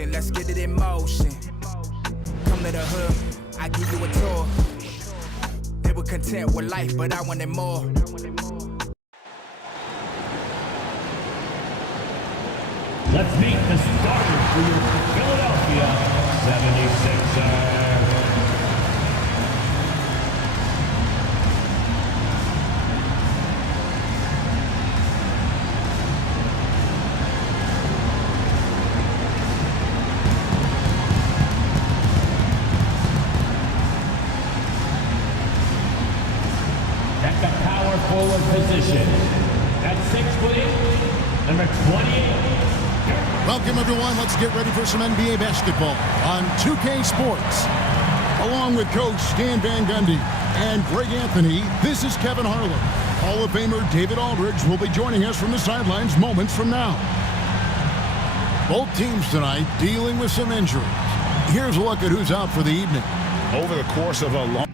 motion, let's get it in motion. Come to the hood, I give you a tour. They were content with life, but I wanted more. Let's meet the starters for your Philadelphia 76ers. At the power forward position, at 6'8", number 28. Welcome, everyone. Let's get ready for some NBA basketball on 2K Sports. Along with Coach Stan Van Gundy and Greg Anthony, this is Kevin Harlan. Hall of Famer David Aldridge will be joining us from the sidelines moments from now. Both teams tonight dealing with some injuries. Here's a look at who's out for the evening. Over the course of a long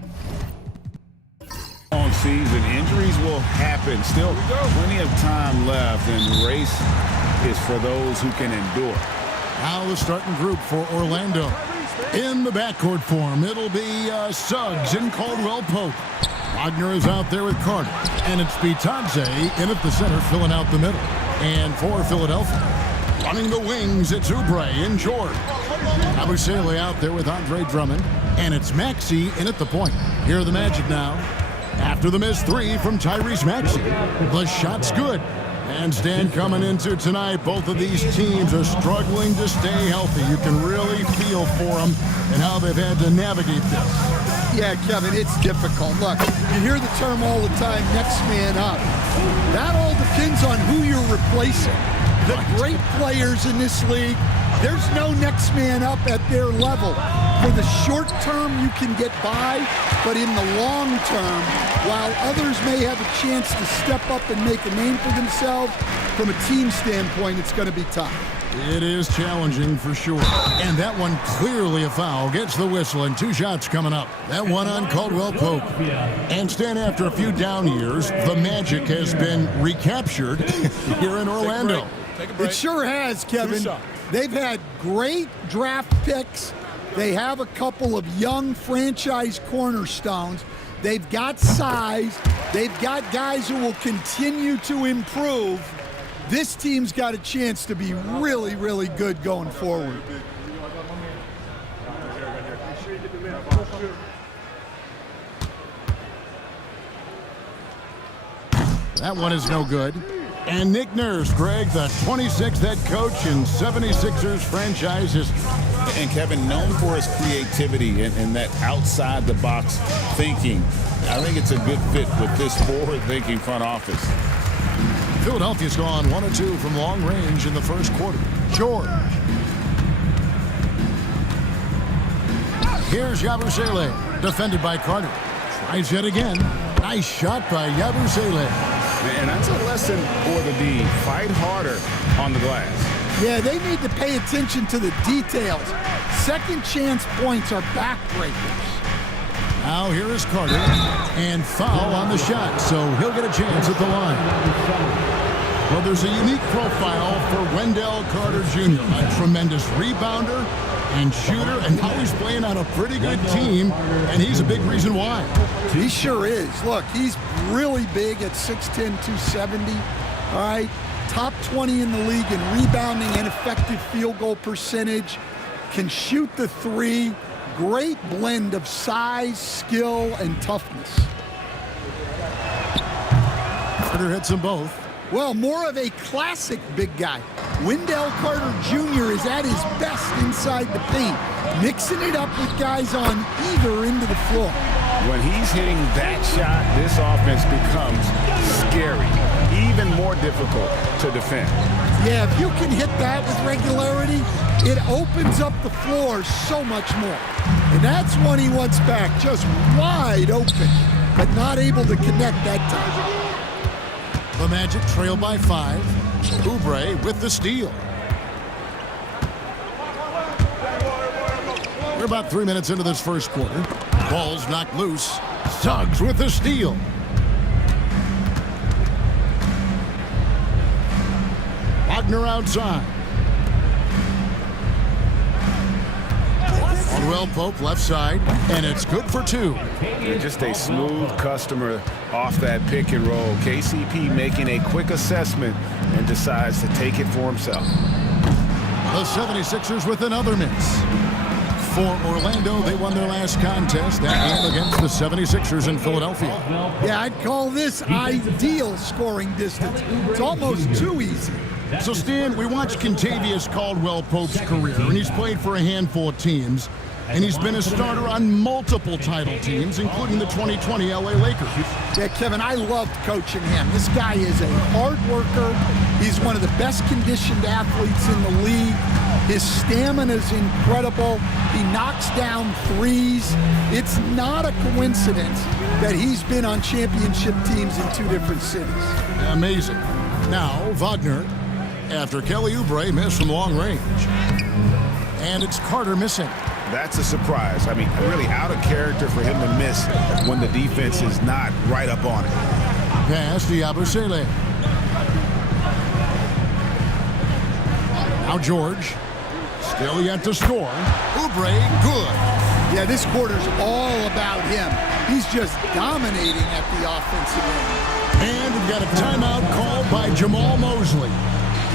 season, injuries will happen. Still plenty of time left, and the race is for those who can endure. Now the starting group for Orlando. In the backcourt form, it'll be Suggs and Caldwell Pope. Wagner is out there with Carter. And it's Bitadze in at the center, filling out the middle. And for Philadelphia, running the wings, it's Oubre and George. Abusele out there with Andre Drummond. And it's Maxey in at the point. Here are the Magic now. After the missed three from Tyrese Maxey, the shot's good. And Stan, coming into tonight, both of these teams are struggling to stay healthy. You can really feel for them and how they've had to navigate this. Yeah, Kevin, it's difficult. Look, you hear the term all the time, next man up. That all depends on who you're replacing. The great players in this league, there's no next man up at their level. For the short term, you can get by, but in the long term, while others may have a chance to step up and make a name for themselves, from a team standpoint, it's going to be tough. It is challenging for sure. And that one clearly a foul. Gets the whistle, and two shots coming up. That one on Caldwell Pope. And Stan, after a few down years, the Magic has been recaptured here in Orlando. It sure has, Kevin. They've had great draft picks. They have a couple of young franchise cornerstones. They've got size. They've got guys who will continue to improve. This team's got a chance to be really, really good going forward. That one is no good. And Nick Nurse, Greg, the 26th head coach in 76ers franchise history. And Kevin, known for his creativity and that outside-the-box thinking. I think it's a good fit with this forward-thinking front office. Philadelphia's gone 1 of 2 from long range in the first quarter. George. Here's Yabusele, defended by Carter. Tries yet again. Nice shot by Yabusele. And that's a lesson for the D. Fight harder on the glass. Yeah, they need to pay attention to the details. Second chance points are backbreakers. Now here is Carter, and foul on the shot, so he'll get a chance at the line. Well, there's a unique profile for Wendell Carter Jr., a tremendous rebounder and shooter, and now he's playing on a pretty good team, and he's a big reason why. He sure is. Look, he's really big at 6'10", 270. All right, top 20 in the league in rebounding and effective field goal percentage. Can shoot the three. Great blend of size, skill, and toughness. Carter hits them both. Well, more of a classic big guy. Wendell Carter Jr. is at his best inside the paint, mixing it up with guys on either end of the floor. When he's hitting that shot, this offense becomes scary, even more difficult to defend. Yeah, if you can hit that with regularity, it opens up the floor so much more. And that's one he wants back, just wide open, but not able to connect that time. The Magic trail by 5. Oubre with the steal. We're about 3 minutes into this first quarter. Ball's knocked loose. Suggs with the steal. Wagner outside. Caldwell Pope left side, and it's good for 2. And just a smooth customer off that pick and roll. KCP making a quick assessment and decides to take it for himself. The 76ers with another miss. For Orlando, they won their last contest, that game against the 76ers in Philadelphia. Yeah, I'd call this ideal scoring distance. It's almost too easy. So, Stan, we watched Kentavious Caldwell Pope's career, and he's played for a handful of teams, and he's been a starter on multiple title teams, including the 2020 LA Lakers. Yeah, Kevin, I loved coaching him. This guy is a hard worker. He's one of the best conditioned athletes in the league. His stamina is incredible. He knocks down threes. It's not a coincidence that he's been on championship teams in 2 different cities. Amazing. Now, Wagner, after Kelly Oubre missed from long range. And it's Carter missing. That's a surprise. I mean, really out of character for him to miss when the defense is not right up on it. Pass to Yabusele. Now George. Still yet to score. Oubre, good. Yeah, this quarter's all about him. He's just dominating at the offensive end. And we've got a timeout called by Jamal Mosley.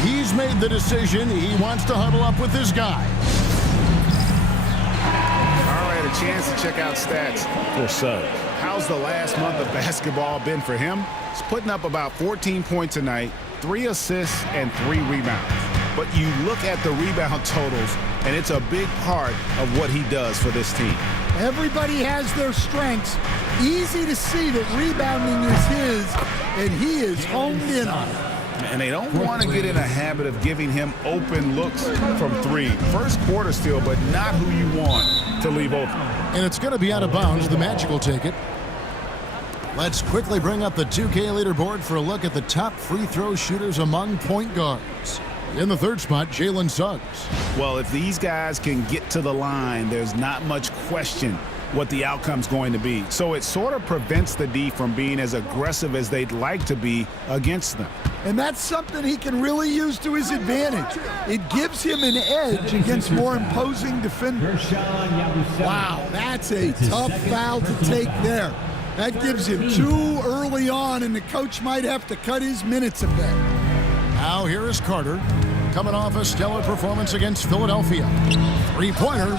He's made the decision. He wants to huddle up with his guys. All right, a chance to check out stats for Suggs. How's the last month of basketball been for him? He's putting up about 14 points a night, 3 assists, and 3 rebounds. But you look at the rebound totals, and it's a big part of what he does for this team. Everybody has their strengths. Easy to see that rebounding is his, and he is honed in on it. And they don't want to get in a habit of giving him open looks from 3. First quarter still, but not who you want to leave open. And it's going to be out of bounds. The Magic will take it. Let's quickly bring up the 2K leaderboard for a look at the top free throw shooters among point guards. In the 3rd spot, Jalen Suggs. Well, if these guys can get to the line, there's not much question what the outcome's going to be. So it sort of prevents the D from being as aggressive as they'd like to be against them. And that's something he can really use to his advantage. It gives him an edge against more imposing defenders. Wow, that's a tough foul to take there. That gives him 2 early on, and the coach might have to cut his minutes a bit. Now here is Carter, coming off a stellar performance against Philadelphia. 3-pointer,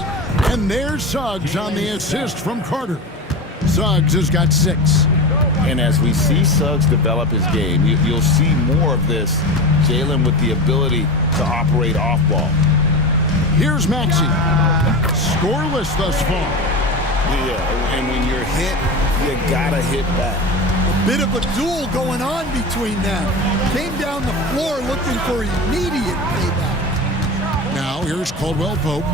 and there's Suggs on the assist from Carter. Suggs has got 6. And as we see Suggs develop his game, you'll see more of this. Jalen with the ability to operate off ball. Here's Maxey. Scoreless thus far. Yeah, and when you're hit, you gotta hit back. A bit of a duel going on between them. Came down the floor looking for immediate payback. Now here's Caldwell Pope.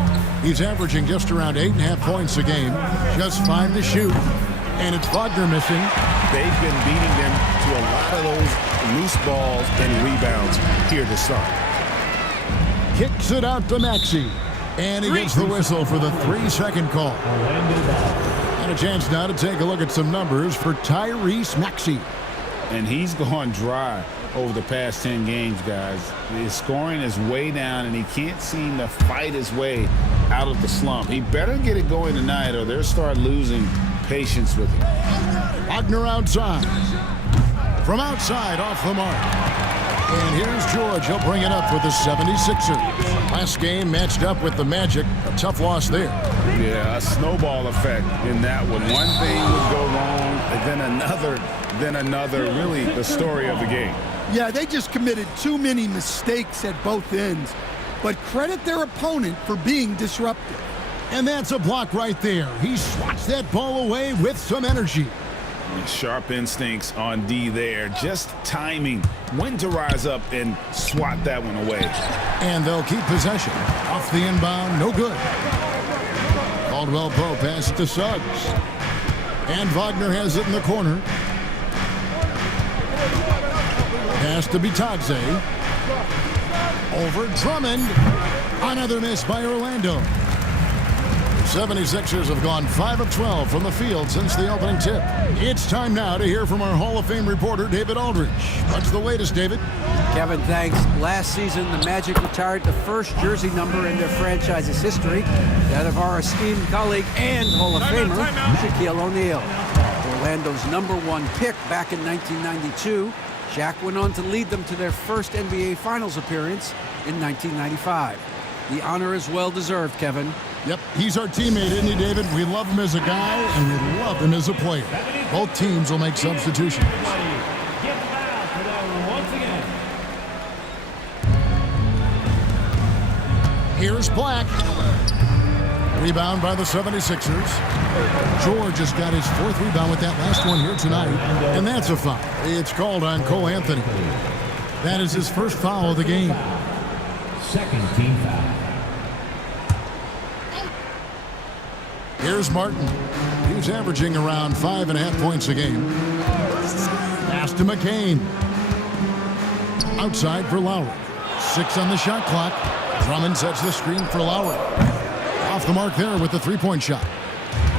He's averaging just around 8.5 points a game. Just 5 to shoot. And it's Wagner missing. They've been beating them to a lot of those loose balls and rebounds here to start. Kicks it out to Maxey. And he gets the whistle for the 3-second call. And a chance now to take a look at some numbers for Tyrese Maxey. And he's gone dry over the past 10 games, guys. His scoring is way down, and he can't seem to fight his way out of the slump. He better get it going tonight, or they'll start losing patience with him. Wagner outside. From outside, off the mark. And here's George. He'll bring it up with the 76ers. Last game matched up with the Magic. A tough loss there. Yeah, a snowball effect in that one. One thing would go wrong, and then another. Really the story of the game. Yeah, they just committed too many mistakes at both ends. But credit their opponent for being disruptive. And that's a block right there. He swats that ball away with some energy. Sharp instincts on D there. Just timing when to rise up and swat that one away. And they'll keep possession. Off the inbound, no good. Caldwell Pope pass to Suggs. And Wagner has it in the corner. Pass to Bitadze. Over Drummond. Another miss by Orlando. 76ers have gone 5 of 12 from the field since the opening tip. It's time now to hear from our Hall of Fame reporter, David Aldridge. What's the latest, David? Kevin, thanks. Last season, the Magic retired the first jersey number in their franchise's history, that of our esteemed colleague and Hall of Famer, Shaquille O'Neal. Orlando's #1 pick back in 1992, Shaq went on to lead them to their first NBA Finals appearance in 1995. The honor is well-deserved, Kevin. Yep, he's our teammate, isn't he, David? We love him as a guy, and we love him as a player. Both teams will make substitutions. Give them out for that once again. Here's Black. Rebound by the 76ers. George has got his 4th rebound with that last one here tonight, and that's a foul. It's called on Cole Anthony. That is his first foul of the game. Second team foul. Here's Martin. He's averaging around 5.5 points a game. Pass to McCain. Outside for Lowry. 6 on the shot clock. Drummond sets the screen for Lowry. Off the mark there with the three-point shot.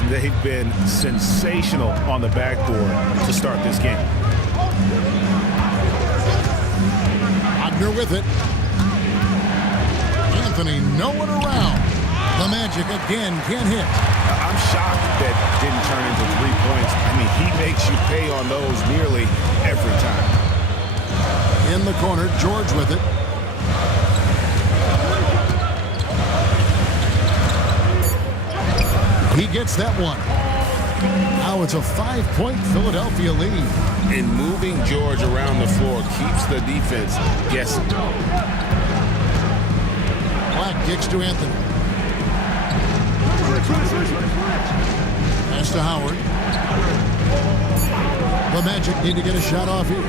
They've been sensational on the backboard to start this game. Wagner with it. Anthony nowhere around. The Magic again can't hit. I'm shocked that didn't turn into 3 points. I mean, he makes you pay on those nearly every time. In the corner, George with it. He gets that one. Now it's a 5-point Philadelphia lead. And moving George around the floor keeps the defense guessing. Black kicks to Anthony. Pass to Howard. The Magic need to get a shot off here.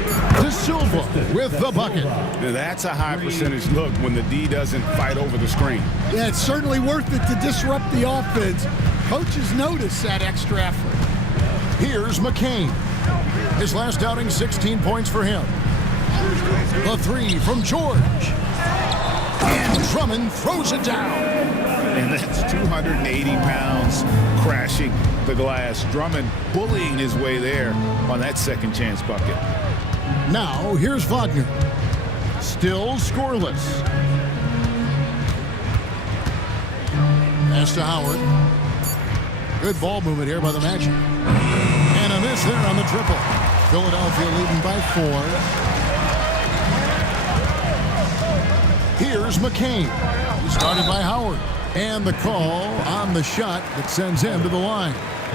De Silva with the bucket. Now that's a high percentage look when the D doesn't fight over the screen. Yeah, it's certainly worth it to disrupt the offense. Coaches notice that extra effort. Here's McCain. His last outing, 16 points for him. The 3 from George. And Drummond throws it down. And that's 280 pounds crashing the glass. Drummond bullying his way there on that second chance bucket. Now here's Wagner. Still scoreless. Pass to Howard. Good ball movement here by the Magic. And a miss there on the triple. Philadelphia leading by 4. Here's McCain. He started by Howard. And the call on the shot that sends him to the line.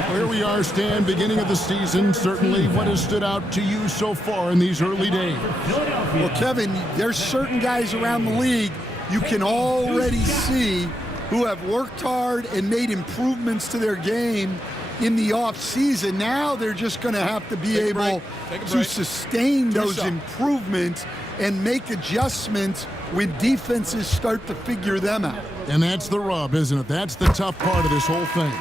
Here we are, Stan, beginning of the season. Certainly, what has stood out to you so far in these early days? Well, Kevin, there's certain guys around the league you can already see who have worked hard and made improvements to their game in the offseason. Now they're just going to have to be able to sustain those improvements and make adjustments when defenses start to figure them out. And that's the rub, isn't it? That's the tough part of this whole thing.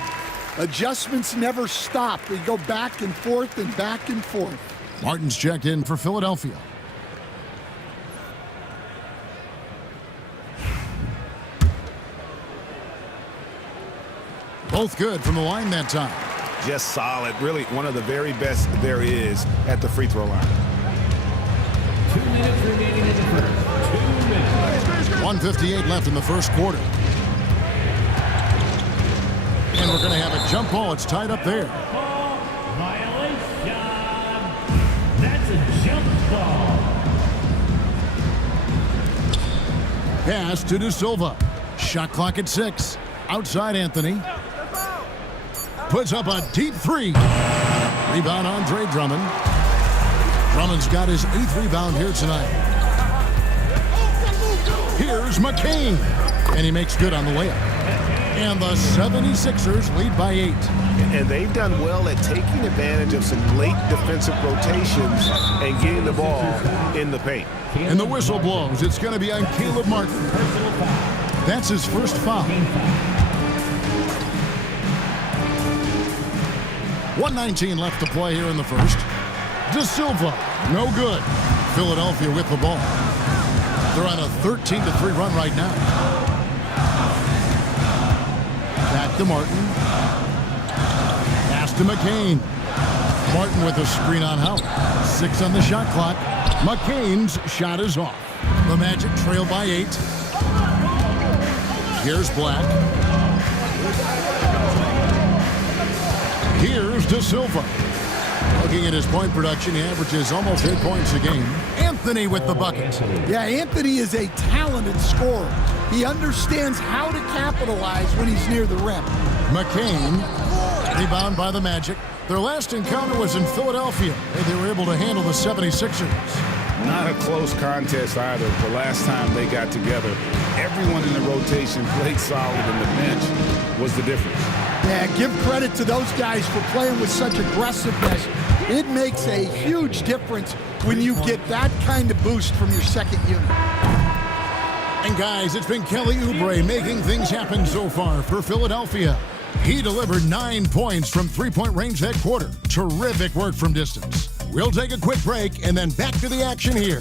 Adjustments never stop. They go back and forth and back and forth. Martin's checked in for Philadelphia. Both good from the line that time. Just solid. Really one of the very best there is at the free throw line. 2 minutes remaining in the first. 2 minutes. 1:58 left in the first quarter. And we're going to have a jump ball. It's tied up there. Violation. That's a jump ball. Pass to De Silva. Shot clock at 6. Outside Anthony. Puts up a deep 3. Rebound Andre Drummond. Drummond's got his 8th rebound here tonight. Here's McCain. And he makes good on the layup. And the 76ers lead by 8. And they've done well at taking advantage of some late defensive rotations and getting the ball in the paint. And the whistle blows. It's going to be on Caleb Martin. That's his first foul. 1:19 left to play here in the first. De Silva, no good. Philadelphia with the ball. They're on a 13-3 run right now. That to Martin. Pass to McCain. Martin with a screen on Howard. 6 on the shot clock. McCain's shot is off. The Magic trail by 8. Here's Black. Here's De Silva. Looking at his point production, he averages almost 8 points a game. Anthony with the bucket. Yeah, Anthony is a talented scorer. He understands how to capitalize when he's near the rim. McCain, rebound by the Magic. Their last encounter was in Philadelphia, and they were able to handle the 76ers. Not a close contest either. The last time they got together, everyone in the rotation played solid, and the bench was the difference. Yeah, give credit to those guys for playing with such aggressiveness. It makes a huge difference when you get that kind of boost from your second unit. And guys, it's been Kelly Oubre making things happen so far for Philadelphia. He delivered 9 points from three-point range that quarter. Terrific work from distance. We'll take a quick break and then back to the action here.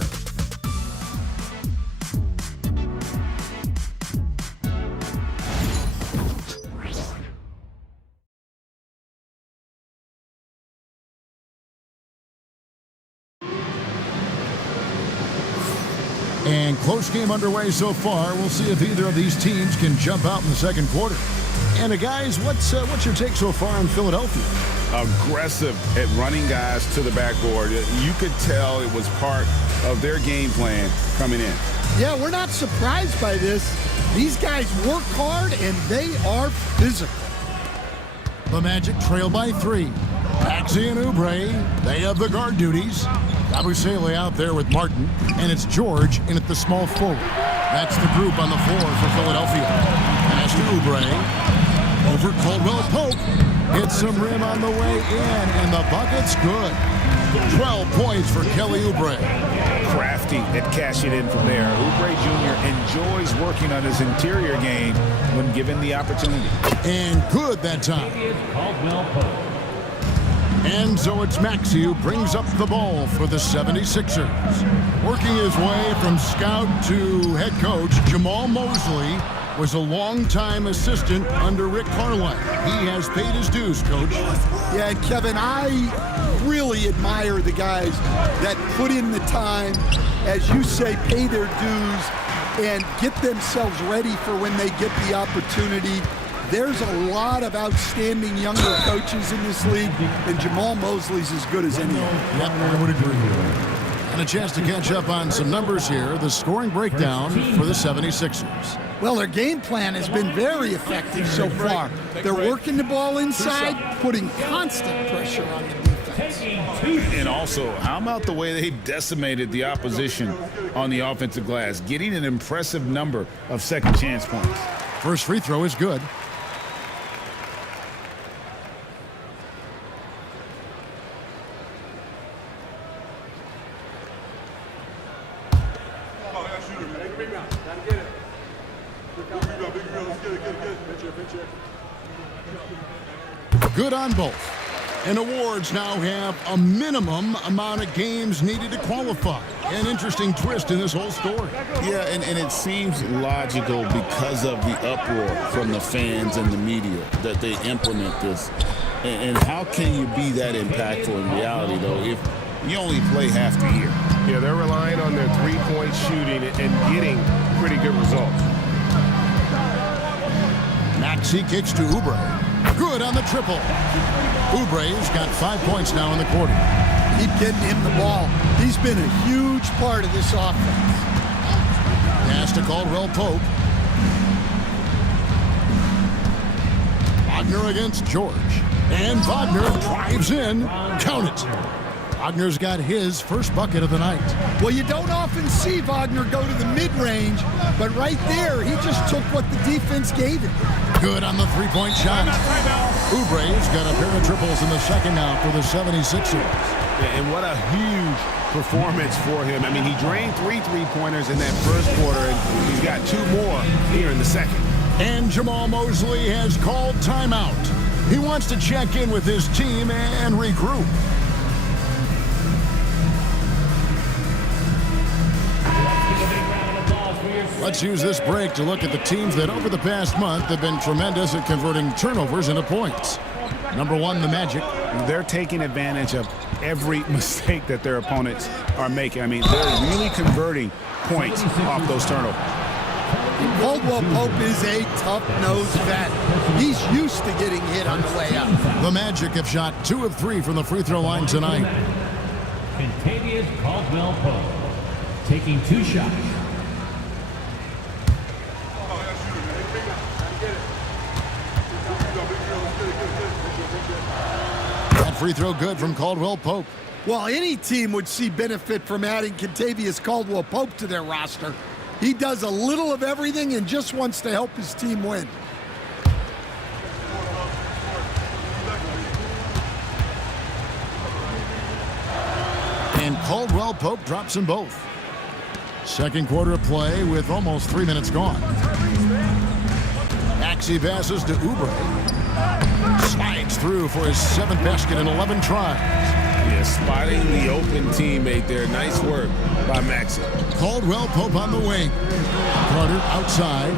And close game underway so far. We'll see if either of these teams can jump out in the second quarter. And guys, what's your take so far on Philadelphia? Aggressive at running guys to the backboard. You could tell it was part of their game plan coming in. Yeah, we're not surprised by this. These guys work hard and they are physical. The Magic trail by 3. Maxey and Oubre, they have the guard duties. Abusele out there with Martin, and it's George in at the small forward. That's the group on the floor for Philadelphia. Pass to Oubre. Over Caldwell Pope. Hits some rim on the way in, and the bucket's good. 12 points for Kelly Oubre. Crafty at cashing in from there. Oubre Jr. enjoys working on his interior game when given the opportunity. And good that time. And so it's Maxey who brings up the ball for the 76ers. Working his way from scout to head coach, Jamal Mosley was a longtime assistant under Rick Carlisle. He has paid his dues, Coach. Yeah, and Kevin, I really admire the guys that put in the time, as you say, pay their dues, and get themselves ready for when they get the opportunity. There's a lot of outstanding younger coaches in this league, and Jamal Mosley's as good as anyone. Yep, I would agree. And a chance to catch up on some numbers here. The scoring breakdown for the 76ers. Well, their game plan has been very effective so far. They're working the ball inside, putting constant pressure on the defense. And also, how about the way they decimated the opposition on the offensive glass, getting an impressive number of second chance points. First free throw is good. Good on both. And awards now have a minimum amount of games needed to qualify. An interesting twist in this whole story. Yeah, and it seems logical because of the uproar from the fans and the media that they implement this. And how can you be that impactful in reality, though, if you only play half the year? Yeah, they're relying on their three-point shooting and getting pretty good results. Maxey kicks to Oubre. Good on the triple. Oubre's got 5 points now in the quarter. Keep getting him the ball. He's been a huge part of this offense. Pass to Caldwell Pope. Wagner against George. And Wagner drives in. Count it. Wagner's got his first bucket of the night. Well, you don't often see Wagner go to the mid-range, but right there, he just took what the defense gave him. Good on the three-point shot. Oubre's got a pair of triples in the second half for the 76ers. And what a huge performance for him. I mean, he drained 3 three-pointers in that first quarter, and he's got 2 more here in the second. And Jamal Mosley has called timeout. He wants to check in with his team and regroup. Let's use this break to look at the teams that over the past month have been tremendous at converting turnovers into points. Number 1, the Magic. They're taking advantage of every mistake that their opponents are making. I mean, they're really converting points off those turnovers. Caldwell Pope is a tough-nosed vet. He's used to getting hit on the way up. The Magic have shot 2 of 3 from the free throw line tonight. Contavious Caldwell Pope taking 2 shots. That free throw good from Caldwell Pope. Well, any team would see benefit from adding Contavious Caldwell Pope to their roster. He does a little of everything and just wants to help his team win. And Caldwell Pope drops them both. Second quarter of play with almost 3 minutes gone. Maxey passes to Oubre. Slides through for his 7th basket in 11 tries. Yeah, spotting the open teammate there. Nice work by Maxey. Caldwell Pope on the wing. Carter outside.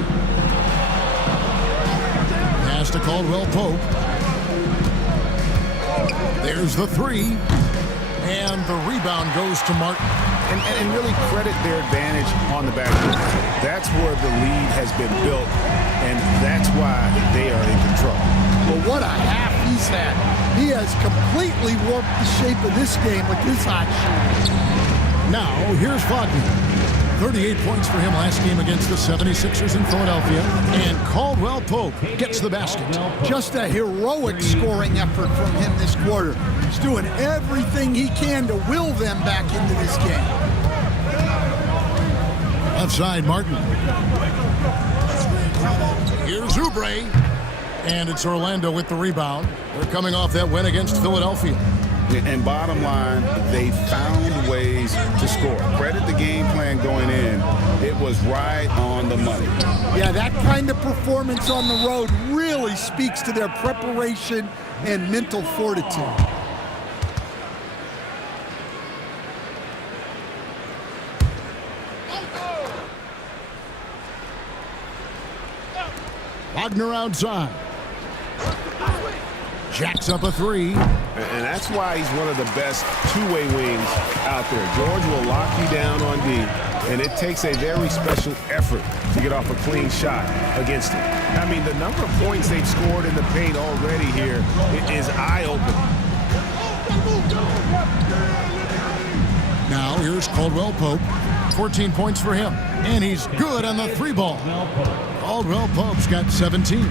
Pass to Caldwell Pope. There's the 3. And the rebound goes to Martin. And really credit their advantage on the backcourt. That's where the lead has been built, and that's why they are in control. Well, what a half he's had. He has completely warped the shape of this game with his hot shot. Now, here's Wagner. 38 points for him last game against the 76ers in Philadelphia. And Caldwell Pope gets the basket. Just a heroic scoring effort from him this quarter. He's doing everything he can to will them back into this game. Left side, Martin. Here's Oubre. And it's Orlando with the rebound. They're coming off that win against Philadelphia. And bottom line, they found ways to score. Credit the game plan going in. It was right on the money. Yeah, that kind of performance on the road really speaks to their preparation and mental fortitude. Wagner outside. Jacks up a 3. And that's why he's one of the best two-way wings out there. George will lock you down on D, and it takes a very special effort to get off a clean shot against him. I mean, the number of points they've scored in the paint already here is eye-opening. Now here's Caldwell Pope. 14 points for him. And he's good on the 3-ball. Caldwell Pope's got 17.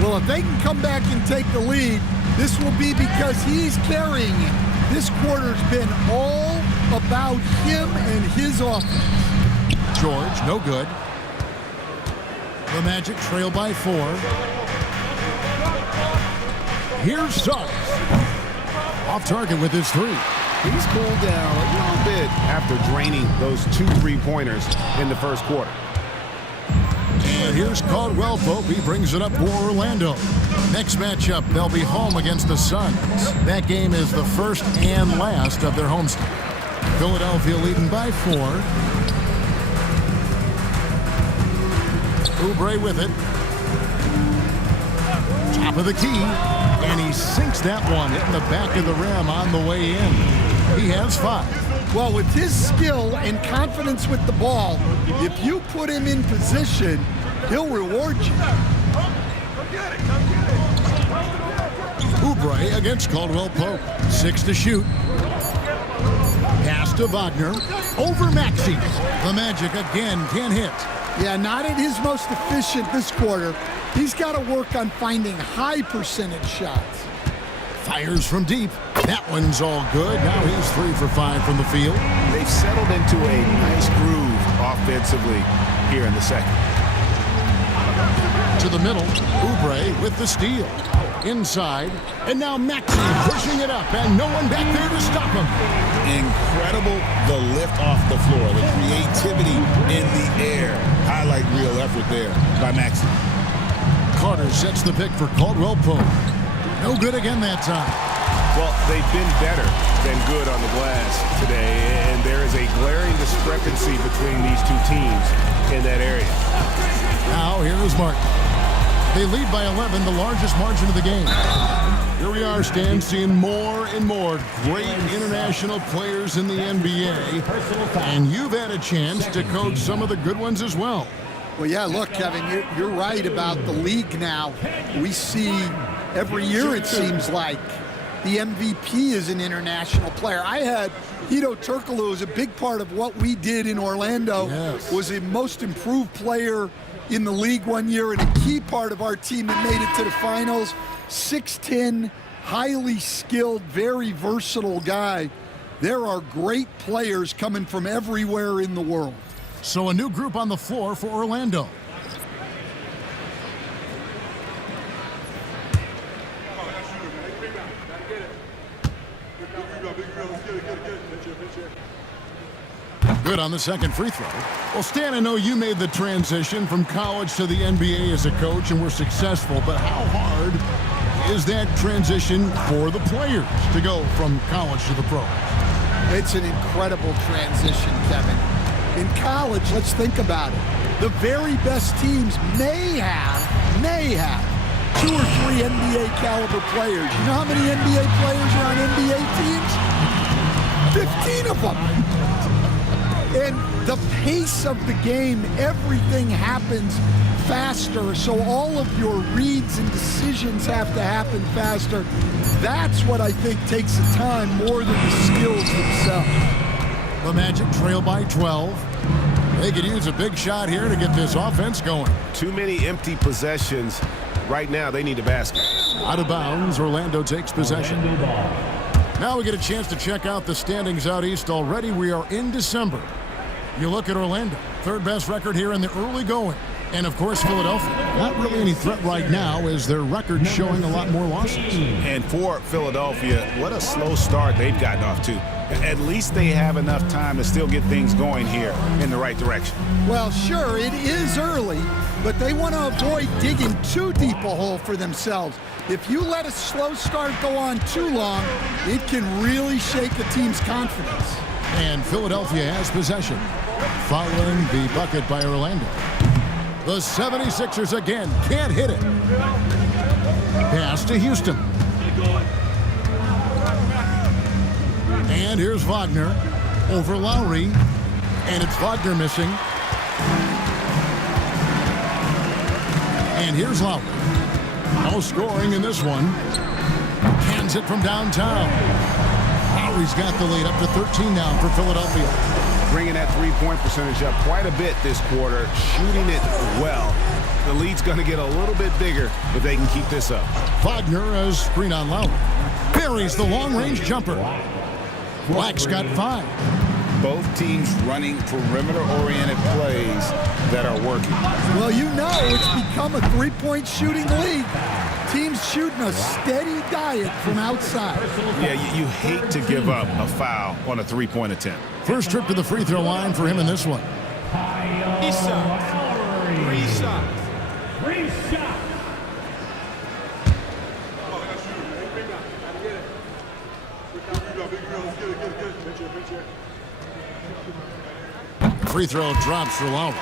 Well, if they can come back and take the lead, this will be because he's carrying it. This quarter's been all about him and his offense. George, no good. The Magic trail by 4. Here's Suggs. Off target with his 3. He's cooled down a little bit after draining those 2 3-pointers in the first quarter. And here's Caldwell Pope. He brings it up for Orlando. Next matchup, they'll be home against the Suns. That game is the first and last of their homestand. Philadelphia leading by 4. Oubre with it. Top of the key. And he sinks that one, hitting the back of the rim on the way in. He has 5. Well, with his skill and confidence with the ball, if you put him in position, he'll reward you. Oubre against Caldwell Pope. 6 to shoot. Pass to Wagner. Over Maxey. The Magic again can't hit. Yeah, not at his most efficient this quarter. He's got to work on finding high percentage shots. Fires from deep. That one's all good. Now he's 3 for 5 from the field. They've settled into a nice groove offensively here in the second. To the middle. Oubre with the steal. Inside. And now Maxey pushing it up. And no one back there to stop him. Incredible, the lift off the floor, the creativity in the air. Highlight real effort there by Maxey. Carter sets the pick for Caldwell Pope. No good again that time. Well, they've been better than good on the glass today, and there is a glaring discrepancy between these two teams in that area. Now, here is Martin. They lead by 11, the largest margin of the game. Here we are, Stan, seeing more and more great international players in the NBA. And you've had a chance to coach some of the good ones as well. Well, yeah, look, Kevin, you're right about the league now. We see every year, it seems like, the MVP is an international player. I had Hedo Turkoglu, who was a big part of what we did in Orlando, was a most improved player in the league one year and a key part of our team that made it to the finals. 6'10", highly skilled, very versatile guy. There are great players coming from everywhere in the world. So a new group on the floor for Orlando. Good on the second free throw. Well, Stan, I know you made the transition from college to the NBA as a coach and were successful, but how hard is that transition for the players to go from college to the pros? It's an incredible transition, Kevin. In college, let's think about it. The very best teams may have 2 or 3 NBA caliber players. You know how many NBA players are on NBA teams? 15 of them. And the pace of the game, everything happens faster, so all of your reads and decisions have to happen faster. That's what I think takes the time more than the skills themselves. The Magic trail by 12. They could use a big shot here to get this offense going. Too many empty possessions. Right now, they need a basket. Out of bounds, Orlando takes possession. Now we get a chance to check out the standings out east already. We are in December. You look at Orlando, third best record here in the early going. And, of course, Philadelphia. Not really any threat right now as their record showing a lot more losses. And for Philadelphia, what a slow start they've gotten off to. At least they have enough time to still get things going here in the right direction. Well, sure, it is early, but they want to avoid digging too deep a hole for themselves. If you let a slow start go on too long, it can really shake a team's confidence. And Philadelphia has possession, following the bucket by Orlando. The 76ers again can't hit it. Pass to Houston. And here's Wagner over Lowry. And it's Wagner missing. And here's Lowry. No scoring in this one. Cans it from downtown. Lowry's got the lead up to 13 now for Philadelphia. Bringing that three-point percentage up quite a bit this quarter, shooting it well. The lead's going to get a little bit bigger if they can keep this up. Wagner as screen on Lowry. Buries the long-range jumper. Black's got 5. Both teams running perimeter-oriented plays that are working. Well, you know it's become a three-point shooting league. Teams shooting a steady diet from outside. Yeah, you hate to give up a foul on a three-point attempt. First trip to the free throw line for him in this one. 3 shots. 3 shots. Free throw drops for Lowry.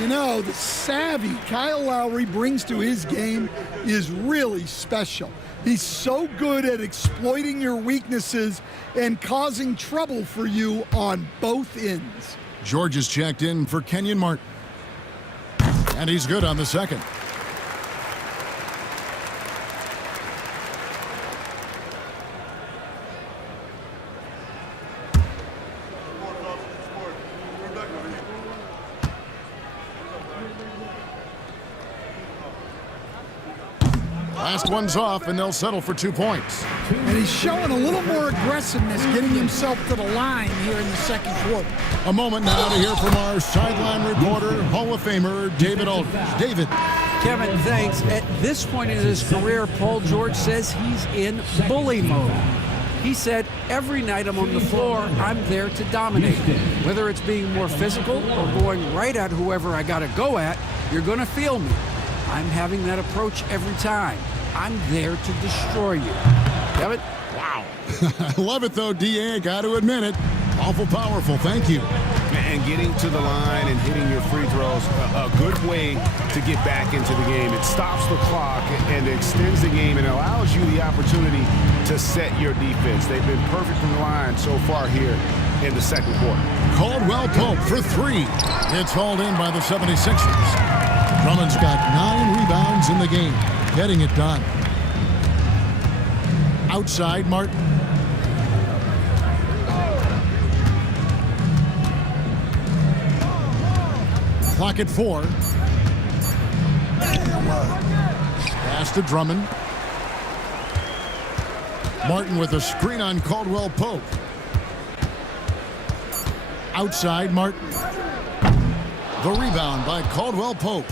You know, the savvy Kyle Lowry brings to his game is really special. He's so good at exploiting your weaknesses and causing trouble for you on both ends. George is checked in for Kenyon Martin. And he's good on the second. Last one's off, and they'll settle for 2 points. And he's showing a little more aggressiveness, getting himself to the line here in the second quarter. A moment now to hear from our sideline reporter, Hall of Famer, David Aldridge. David. Kevin, thanks. At this point in his career, Paul George says he's in bully mode. He said, every night I'm on the floor, I'm there to dominate. Whether it's being more physical or going right at whoever I got to go at, you're going to feel me. I'm having that approach every time. I'm there to destroy you. Kevin? Wow. I love it, though, D.A. I got to admit it. Awful powerful. Thank you. And getting to the line and hitting your free throws, a good way to get back into the game. It stops the clock and extends the game and allows you the opportunity to set your defense. They've been perfect from the line so far here in the second quarter. Caldwell Pope for three. It's hauled in by the 76ers. Drummond's got 9 rebounds in the game, getting it done. Outside, Martin. Clock at 4. Pass to Drummond. Martin with a screen on Caldwell Pope. Outside, Martin. The rebound by Caldwell Pope.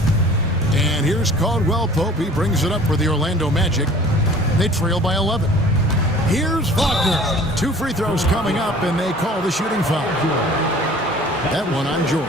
And here's Caldwell Pope. He brings it up for the Orlando Magic. They trail by 11. Here's Wagner. 2 free throws coming up, and they call the shooting foul. That one on George.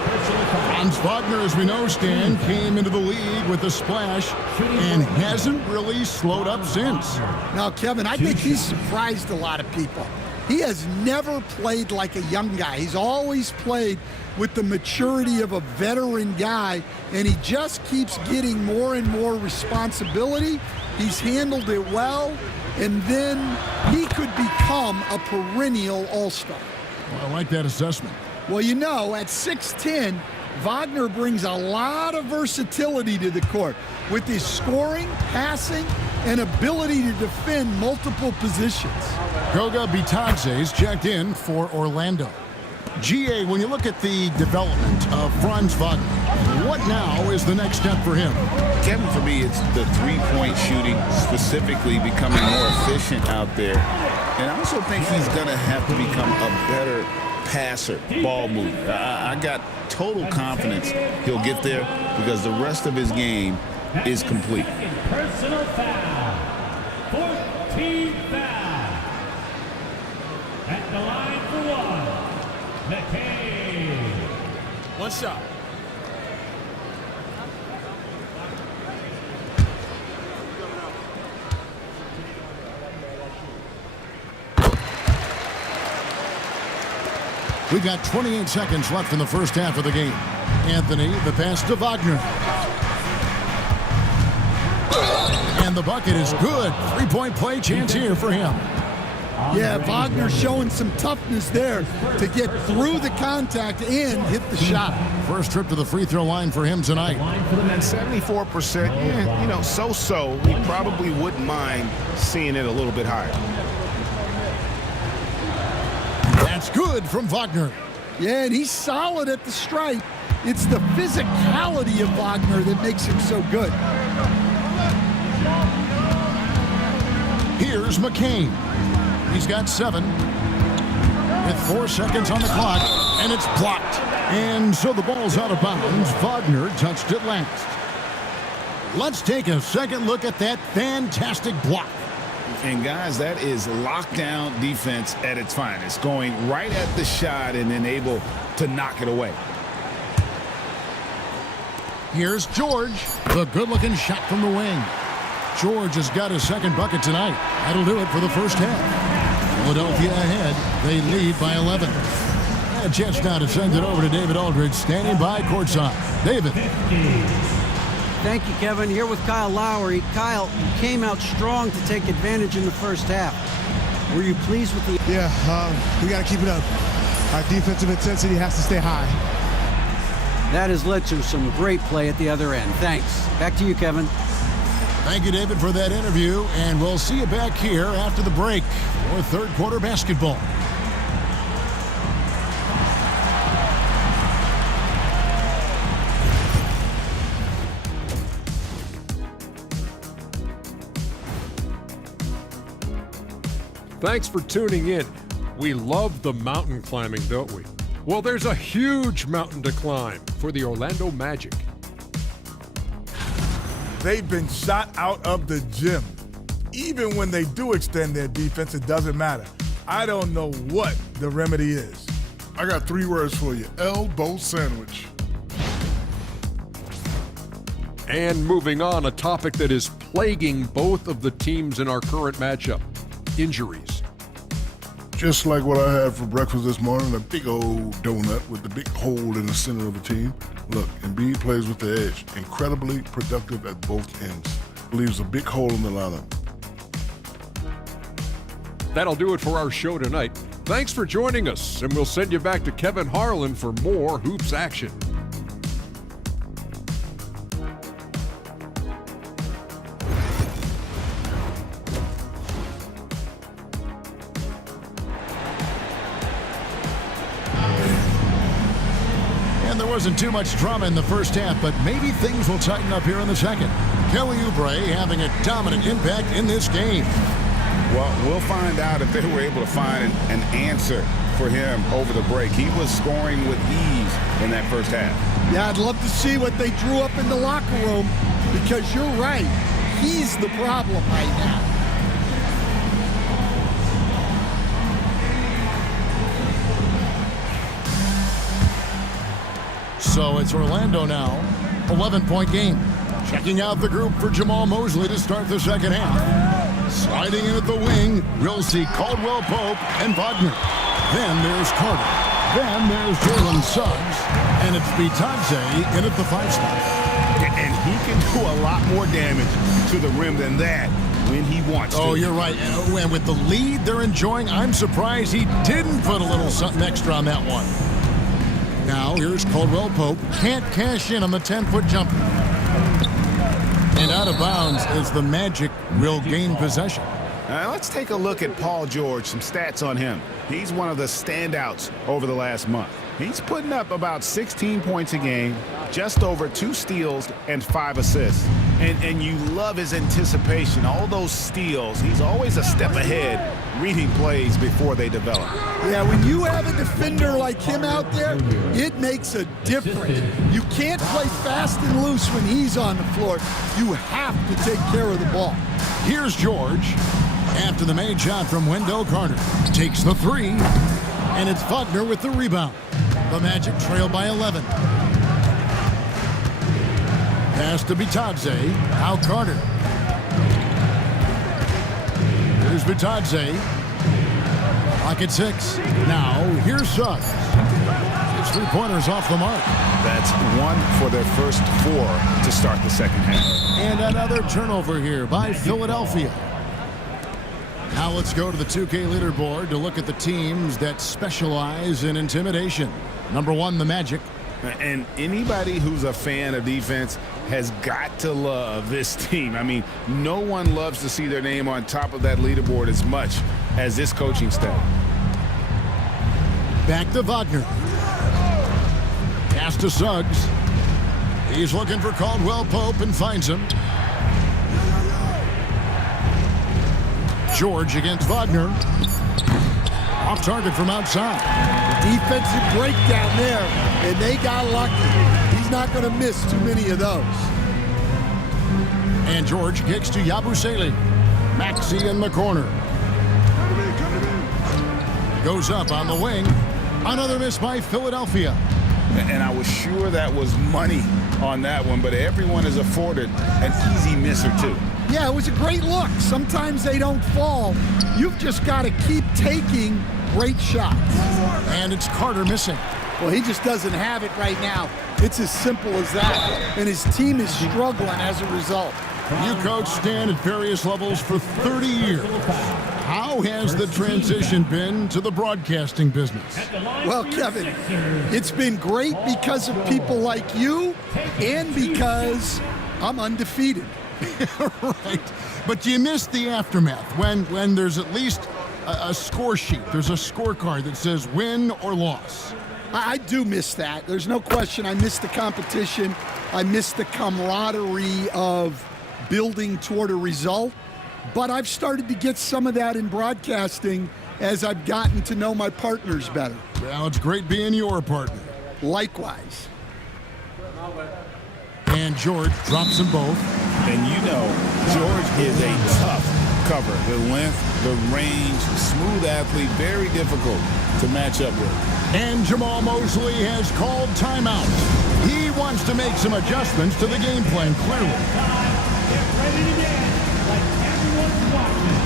Franz Wagner, as we know, Stan, came into the league with a splash and hasn't really slowed up since. Now, Kevin, I think he's surprised a lot of people. He has never played like a young guy. He's always played with the maturity of a veteran guy, and he just keeps getting more and more responsibility. He's handled it well, and then he could become a perennial all-star. Well, I like that assessment. Well, you know, at 6'10", Wagner brings a lot of versatility to the court with his scoring, passing, and ability to defend multiple positions. Goga Bitadze's checked in for Orlando. GA, when you look at the development of Franz Wagner, what now is the next step for him? Kevin, for me, it's the three-point shooting, specifically becoming more efficient out there. And I also think he's going to have to become a better passer, ball mover. I got total confidence he'll get there because the rest of his game is complete. Personal foul. 14th foul. At the line for 1, BKE. One shot. We've got 28 seconds left in the first half of the game. Anthony, the pass to Wagner. And the bucket is good. 3-point play chance here for him. Yeah, Wagner showing some toughness there to get through the contact and hit the shot. First trip to the free throw line for him tonight. And 74%, yeah, you know, so-so. He probably wouldn't mind seeing it a little bit higher. That's good from Wagner. Yeah, and he's solid at the stripe. It's the physicality of Wagner that makes him so good. Here's McCain. He's got 7 with 4 seconds on the clock, and it's blocked. And so the ball's out of bounds. Wagner touched it last. Let's take a second look at that fantastic block. And guys, that is lockdown defense at its finest, going right at the shot and then able to knock it away. Here's George, the good-looking shot from the wing. George has got his second bucket tonight. That'll do it for the first half. Philadelphia ahead. They lead by 11. A chance now to send it over to David Aldridge, standing by courtside. David. Thank you, Kevin. Here with Kyle Lowry. Kyle, you came out strong to take advantage in the first half. Were you pleased with the... Yeah, we got to keep it up. Our defensive intensity has to stay high. That has led to some great play at the other end. Thanks. Back to you, Kevin. Thank you, David, for that interview, and we'll see you back here after the break for third quarter basketball. Thanks for tuning in. We love the mountain climbing, don't we? Well, there's a huge mountain to climb for the Orlando Magic. They've been shot out of the gym. Even when they do extend their defense, it doesn't matter. I don't know what the remedy is. I got 3 words for you. Elbow sandwich. And moving on, a topic that is plaguing both of the teams in our current matchup, injuries. Just like what I had for breakfast this morning, a big old donut with the big hole in the center of the team. Look, Embiid plays with the edge. Incredibly productive at both ends. Leaves a big hole in the lineup. That'll do it for our show tonight. Thanks for joining us, and we'll send you back to Kevin Harlan for more Hoops action. Wasn't too much drama in the first half, but maybe things will tighten up here in the second. Kelly Oubre having a dominant impact in this game. Well, we'll find out if they were able to find an answer for him over the break. He was scoring with ease in that first half. Yeah, I'd love to see what they drew up in the locker room, because you're right. He's the problem right now. So it's Orlando now, 11-point game. Checking out the group for Jamal Mosley to start the second half. Sliding in at the wing, we'll see Caldwell Pope and Wagner. Then there's Carter. Then there's Jalen Suggs. And it's Bitadze in at the 5 spot. And he can do a lot more damage to the rim than that when he wants to. Oh, you're right. And with the lead they're enjoying, I'm surprised he didn't put a little something extra on that one. Now, here's Caldwell Pope. Can't cash in on the 10-foot jumper. And out of bounds is the Magic. Will gain possession. Let's take a look at Paul George, some stats on him. He's one of the standouts over the last month. He's putting up about 16 points a game, just over 2 steals and 5 assists. And you love his anticipation. All those steals, he's always a step ahead, reading plays before they develop. Yeah, when you have a defender like him out there, it makes a difference. You can't play fast and loose when he's on the floor. You have to take care of the ball. Here's George. After the made shot from Wendell Carter. Takes the 3. And it's Wagner with the rebound. The Magic trail by 11. Pass to Bitadze. Now Carter. Here's Bitadze. Clock at 6. Now here's Suggs. 6 3-pointers off the mark. That's 1 for their first 4 to start the second half. And another turnover here by Philadelphia. Now let's go to the 2K leaderboard to look at the teams that specialize in intimidation. Number 1, the Magic. And anybody who's a fan of defense has got to love this team. I mean, no one loves to see their name on top of that leaderboard as much as this coaching staff. Back to Wagner. Pass to Suggs. He's looking for Caldwell Pope and finds him. George against Wagner. Off target from outside. Defensive breakdown there, and they got lucky. He's not going to miss too many of those. And George kicks to Yabusele. Maxey in the corner. Goes up on the wing. Another miss by Philadelphia. And I was sure that was money on that one, but everyone is afforded an easy miss or two. Yeah, it was a great look. Sometimes they don't fall. You've just got to keep taking great shots. And it's Carter missing. Well, he just doesn't have it right now. It's as simple as that. And his team is struggling as a result. You coached Stan at various levels for 30 years. How has the transition been to the broadcasting business? Well, Kevin, it's been great because of people like you and because I'm undefeated. Right. But you missed the aftermath when there's at least a score sheet. There's a scorecard that says win or loss. I do miss that. There's no question. I miss the competition. I miss the camaraderie of building toward a result. But I've started to get some of that in broadcasting as I've gotten to know my partners better. Well, it's great being your partner. Likewise. And George drops them both. And you know, George is a tough cover. The length, the range, smooth athlete, very difficult to match up with. And Jamal Mosley has called timeout. He wants to make some adjustments to the game plan, clearly. Get ready to dance like everyone's watching.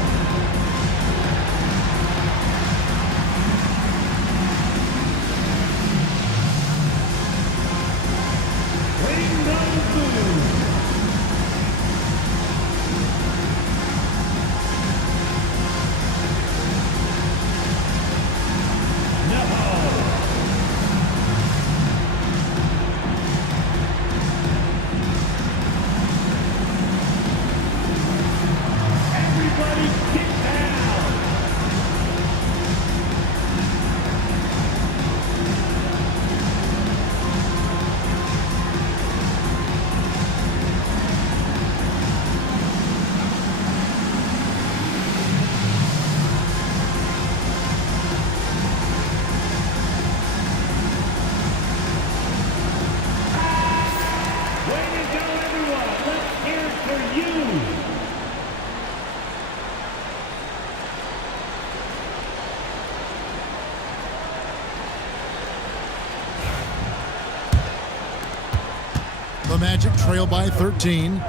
Magic trail by 13.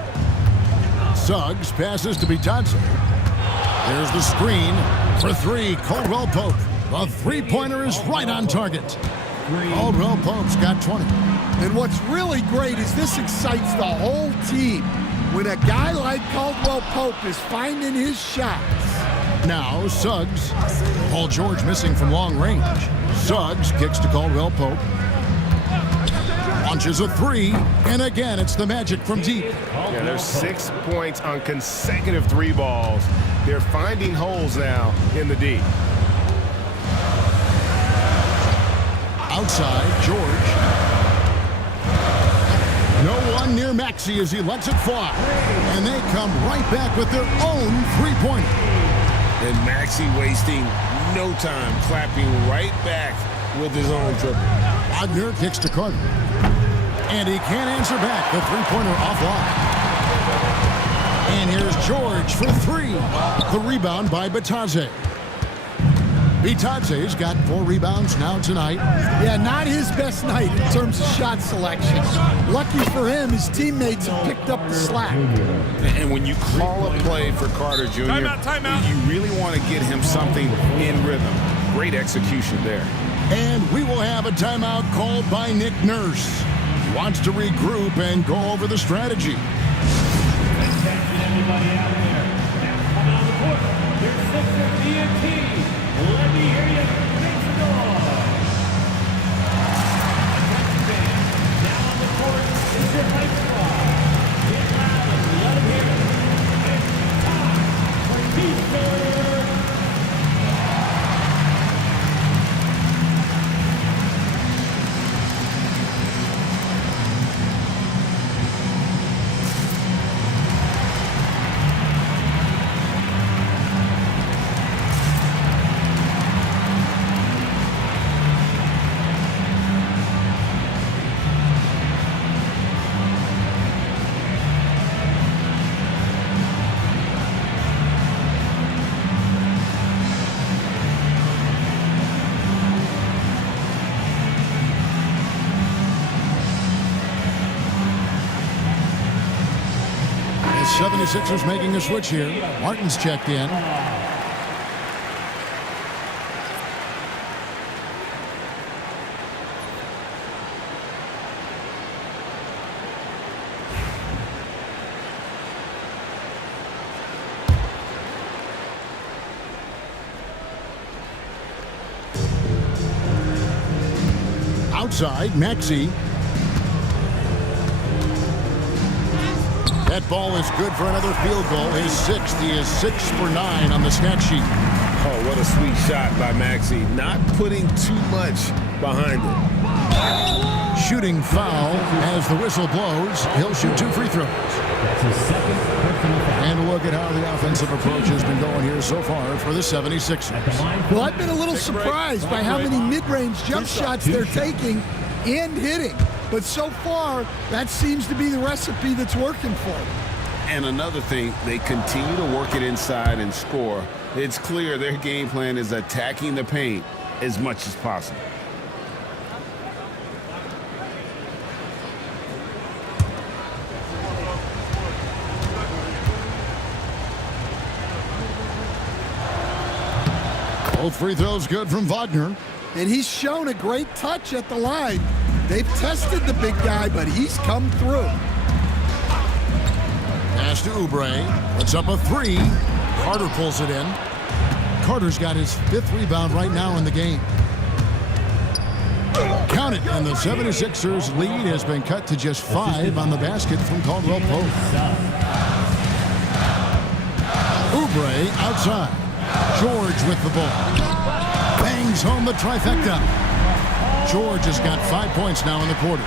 Suggs passes to Bitadze. There's the screen for three. Caldwell Pope. The three-pointer is right on target. Caldwell Pope's got 20. And what's really great is this excites the whole team when a guy like Caldwell Pope is finding his shots. Now Suggs. Paul George missing from long range. Suggs kicks to Caldwell Pope. Launches a three, and again it's the Magic from deep. Yeah, there's 6 points on consecutive three balls. They're finding holes now in the D. Outside, George. No one near Maxey as he lets it fly. And they come right back with their own three-pointer. And Maxey wasting no time, clapping right back with his own triple. Wagner kicks to Carter. And he can't answer back. The three-pointer offline. And here's George for three. The rebound by Bitadze. Bitadze's got 4 rebounds now tonight. Yeah, not his best night in terms of shot selection. Lucky for him, his teammates have picked up the slack. And when you call a play for Carter Jr., timeout. you really want to get him something in rhythm. Great execution there. And we will have a timeout called by Nick Nurse. He wants to regroup and go over the strategy. Attention, everybody out there. Now come on the court. Here's Sixer BNT. Let me hear you make some noise. Attention, fans. Now on the court is your hype squad. Get loud and let them hear it. It's time for Keystone. The 76ers making a switch here. Martin's checked in. Outside, Maxey. That ball is good for another field goal. His sixth. He is 6 for 9 on the stat sheet. Oh, what a sweet shot by Maxey. Not putting too much behind it. Shooting foul as the whistle blows. He'll shoot 2 free throws. And look at how the offensive approach has been going here so far for the 76ers. Well, I've been a little surprised by how many mid-range jump shots they're taking and hitting. But so far, that seems to be the recipe that's working for them. And another thing, they continue to work it inside and score. It's clear their game plan is attacking the paint as much as possible. Both free throws good from Wagner. And he's shown a great touch at the line. They've tested the big guy, but he's come through. Pass to Oubre. Puts up a 3. Carter pulls it in. Carter's got his 5th rebound right now in the game. Count it, and the 76ers lead has been cut to just 5 on the basket from Caldwell Pope. Oubre outside. George with the ball. Bangs home the trifecta. George has got 5 points now in the quarter.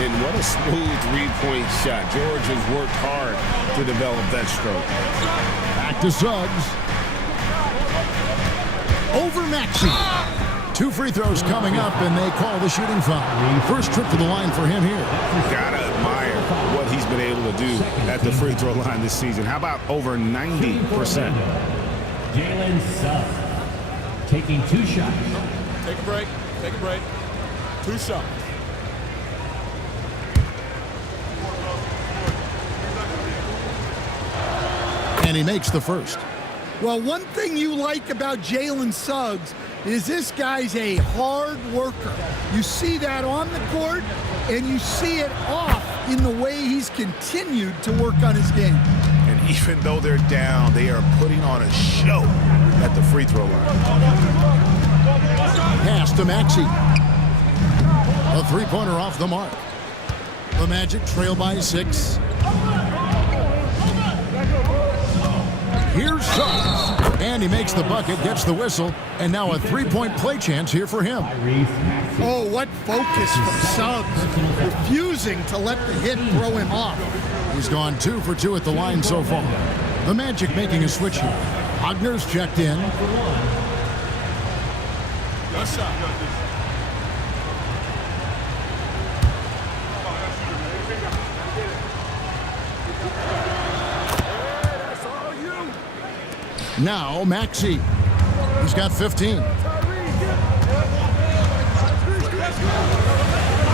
And what a smooth three-point shot. George has worked hard to develop that stroke. Back to Suggs. Over Maxey. 2 free throws coming up, and they call the shooting foul. First trip to the line for him here. Gotta admire what he's been able to do at the free throw line this season. How about over 90%? Jalen Suggs taking 2 shots. Take a break. Take a break. 2 shots. And he makes the first. Well, one thing you like about Jalen Suggs is this guy's a hard worker. You see that on the court, and you see it off in the way he's continued to work on his game. And even though they're down, they are putting on a show at the free throw line. Pass to Maxey. A three-pointer off the mark. The Magic trail by 6. Here's Suggs. And he makes the bucket, gets the whistle, and now a three-point play chance here for him. Oh, what focus from Suggs. Refusing to let the hit throw him off. He's gone 2 for 2 at the line so far. The Magic making a switch here. Wagner's checked in. Now Maxey. He's got 15.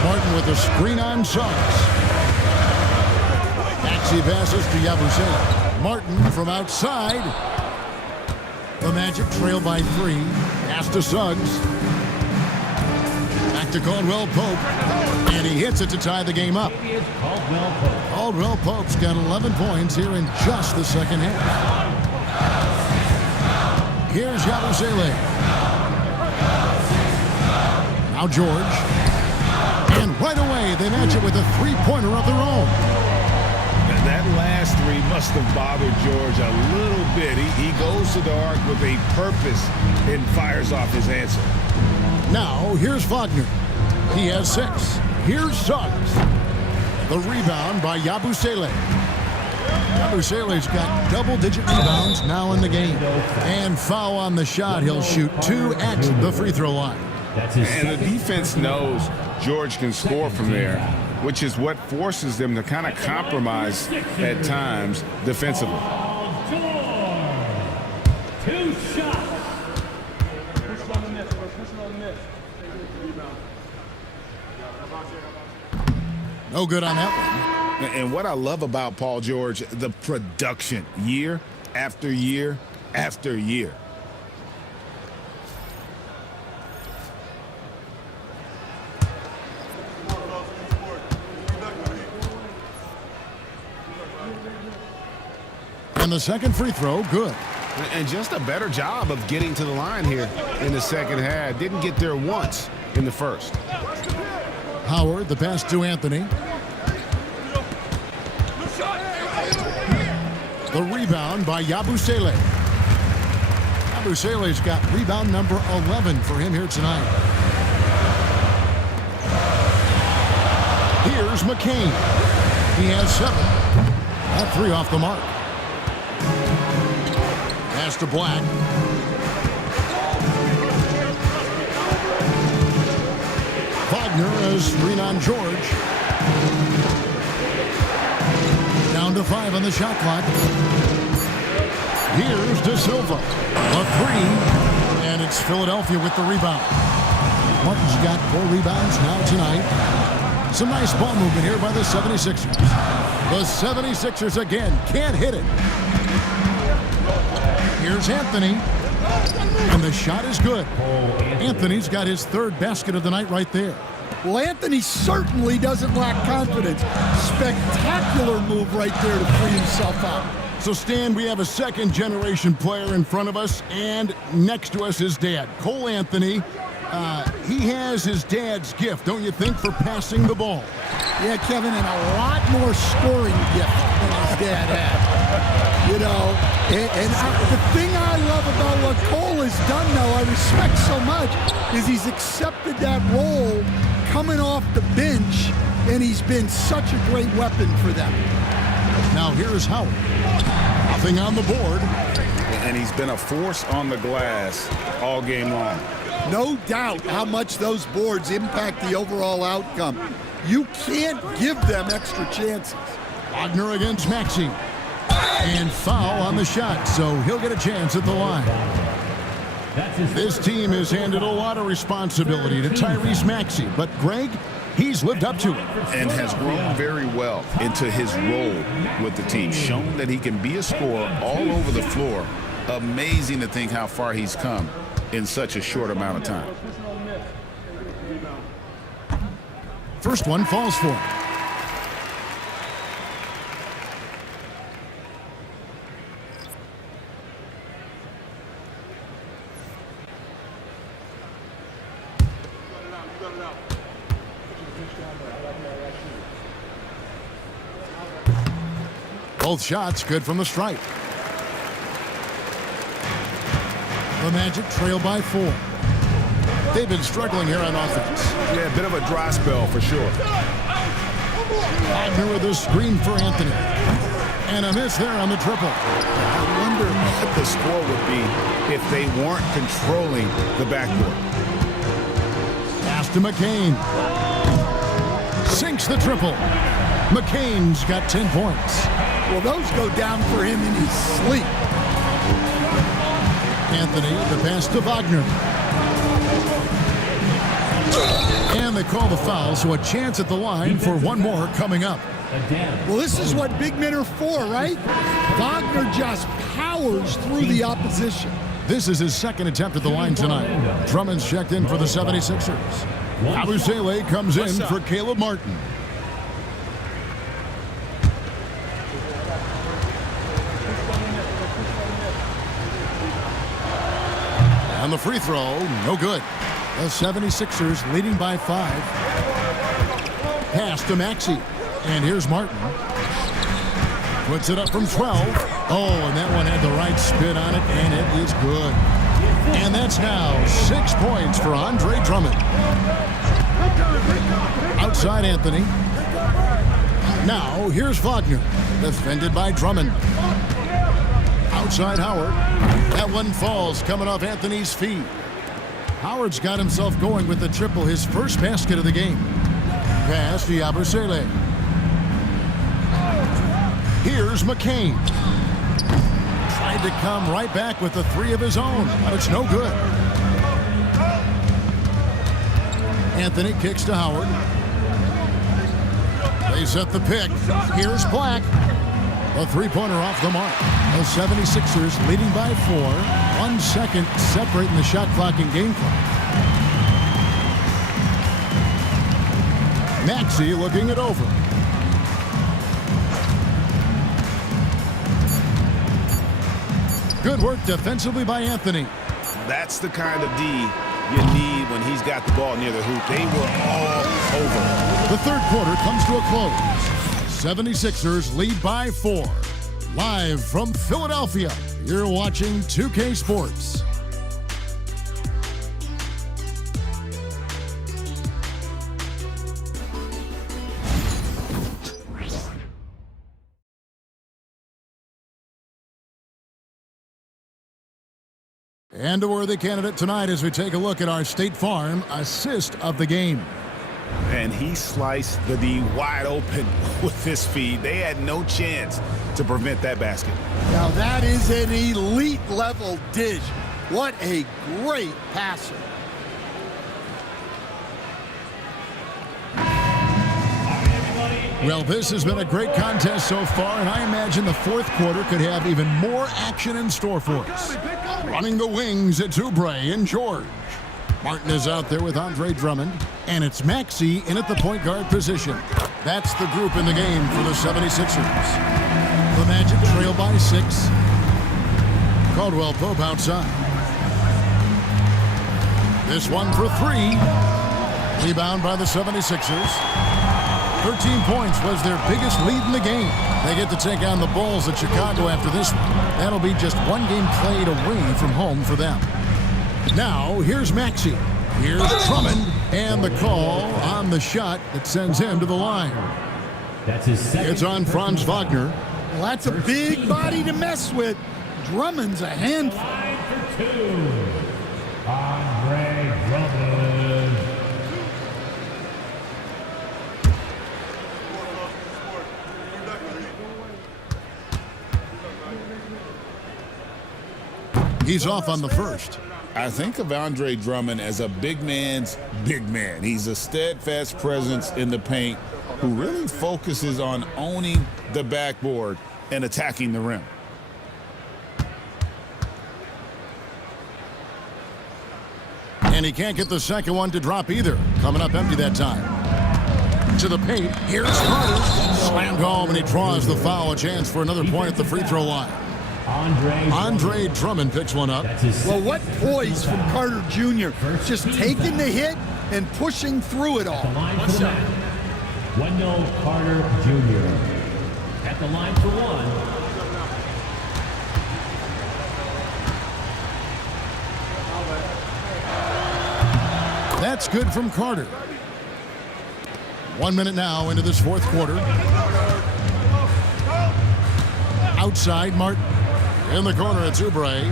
Martin with a screen on Suggs. Maxey passes to Yabusele. Martin from outside. The Magic trail by 3. Pass to Suggs. Back to Caldwell Pope. And he hits it to tie the game up. Caldwell Pope's got 11 points here in just the second half. Here's Yabusele. Now George. And right away, they match it with a three-pointer of their own. And that last three must have bothered George a little bit. He goes to the arc with a purpose and fires off his answer. Now, here's Wagner. He has 6. Here's Suggs. The rebound by Yabusele. Yabusele's got double-digit rebounds now in the game. And foul on the shot. He'll shoot 2 at the free throw line. And the defense knows George can score from there, which is what forces them to kind of compromise at times defensively. 2 shots. No good on that one. And what I love about Paul George, the production, year after year after year. And the second free throw, good. And just a better job of getting to the line here in the second half. Didn't get there once in the first. Howard, the pass to Anthony. The rebound by Yabusele. Yabusele's got rebound number 11 for him here tonight. Here's McCain. He has 7. That 3 off the mark. Pass to Black. Wagner has screen on George. Down to 5 on the shot clock. Here's De Silva. A 3. And it's Philadelphia with the rebound. Martin's got 4 rebounds now tonight. Some nice ball movement here by the 76ers. The 76ers again can't hit it. Here's Anthony. And the shot is good. Anthony's got his 3rd basket of the night right there. Well, Anthony certainly doesn't lack confidence. Spectacular move right there to free himself out. So, Stan, we have a second-generation player in front of us, and next to us is Dad. Cole Anthony, he has his dad's gift, don't you think, for passing the ball? Yeah, Kevin, and a lot more scoring gift than his dad had. You know, the thing I love about what Cole has done, though, I respect so much, is he's accepted that role coming off the bench, and he's been such a great weapon for them. Now here's Howard. Nothing on the board. And he's been a force on the glass all game long. No doubt how much those boards impact the overall outcome. You can't give them extra chances. Wagner against Maxey. And foul on the shot, so he'll get a chance at the line. This team has handed a lot of responsibility to Tyrese Maxey, but Greg, He's lived up to it. And has grown very well into his role with the team. Shown that he can be a scorer all over the floor. Amazing to think how far he's come in such a short amount of time. First one falls for him. Both shots good from the stripe. The Magic trail by 4. They've been struggling here on offense. Yeah, a bit of a dry spell for sure. Wagner with a screen for Anthony. And a miss there on the triple. I wonder what the score would be if they weren't controlling the backcourt. Pass to McCain. Sinks the triple. McCain's got 10 points. Well, those go down for him in his sleep. Anthony, the pass to Wagner. And they call the foul, so a chance at the line for one more coming up. Well, this is what big men are for, right? Wagner just powers through the opposition. This is his second attempt at the line tonight. Drummond's checked in for the 76ers. Abusele comes in for Caleb Martin. On the free throw, no good. The 76ers leading by 5. Pass to Maxey. And here's Martin. Puts it up from 12. Oh, and that one had the right spin on it, and it is good. And that's now 6 points for Andre Drummond. Outside Anthony. Now here's Wagner. Defended by Drummond. Outside Howard. That one falls coming off Anthony's feet. Howard's got himself going with the triple, his first basket of the game. Pass to Abusele. Here's McCain. Tried to come right back with the 3 of his own, but it's no good. Anthony kicks to Howard. They set the pick. Here's Black. A three-pointer off the mark. The 76ers leading by 4. 1 second separating the shot clock and game clock. Maxey looking it over. Good work defensively by Anthony. That's the kind of D you need when he's got the ball near the hoop. They were all over. The third quarter comes to a close. 76ers lead by 4. Live from Philadelphia, you're watching 2K Sports. And a worthy candidate tonight as we take a look at our State Farm assist of the game. And he sliced the D wide open with his feed. They had no chance to prevent that basket. Now that is an elite level dish. What a great passer. Well, this has been a great contest so far, and I imagine the fourth quarter could have even more action in store for us. Running the wings, it's Oubre and George. Martin is out there with Andre Drummond, and it's Maxey in at the point guard position. That's the group in the game for the 76ers. The Magic trail by 6. Caldwell Pope outside. This one for 3. Rebound by the 76ers. 13 points was their biggest lead in the game. They get to take on the Bulls at Chicago after this one. That'll be just one game played away from home for them. Now, here's Maxey. Here's Drummond. And the call on the shot that sends him to the line. That's his second. It's on Franz Wagner. Well, that's a big body to mess with. Drummond's a handful. 9 for 2. Andre Drummond. He's off on the first. I think of Andre Drummond as a big man's big man. He's a steadfast presence in the paint who really focuses on owning the backboard and attacking the rim. And he can't get the second one to drop either. Coming up empty that time. To the paint. Here's Carter. Slammed home, and he draws the foul. A chance for another point at the free throw line. Andre Drummond picks one up. Well, what poise from Carter Jr. Just taking the hit and pushing through it all. Wendell Carter Jr. at the line for one. That's good from Carter. 1 minute now into this fourth quarter. Outside, Martin. In the corner, it's Oubre.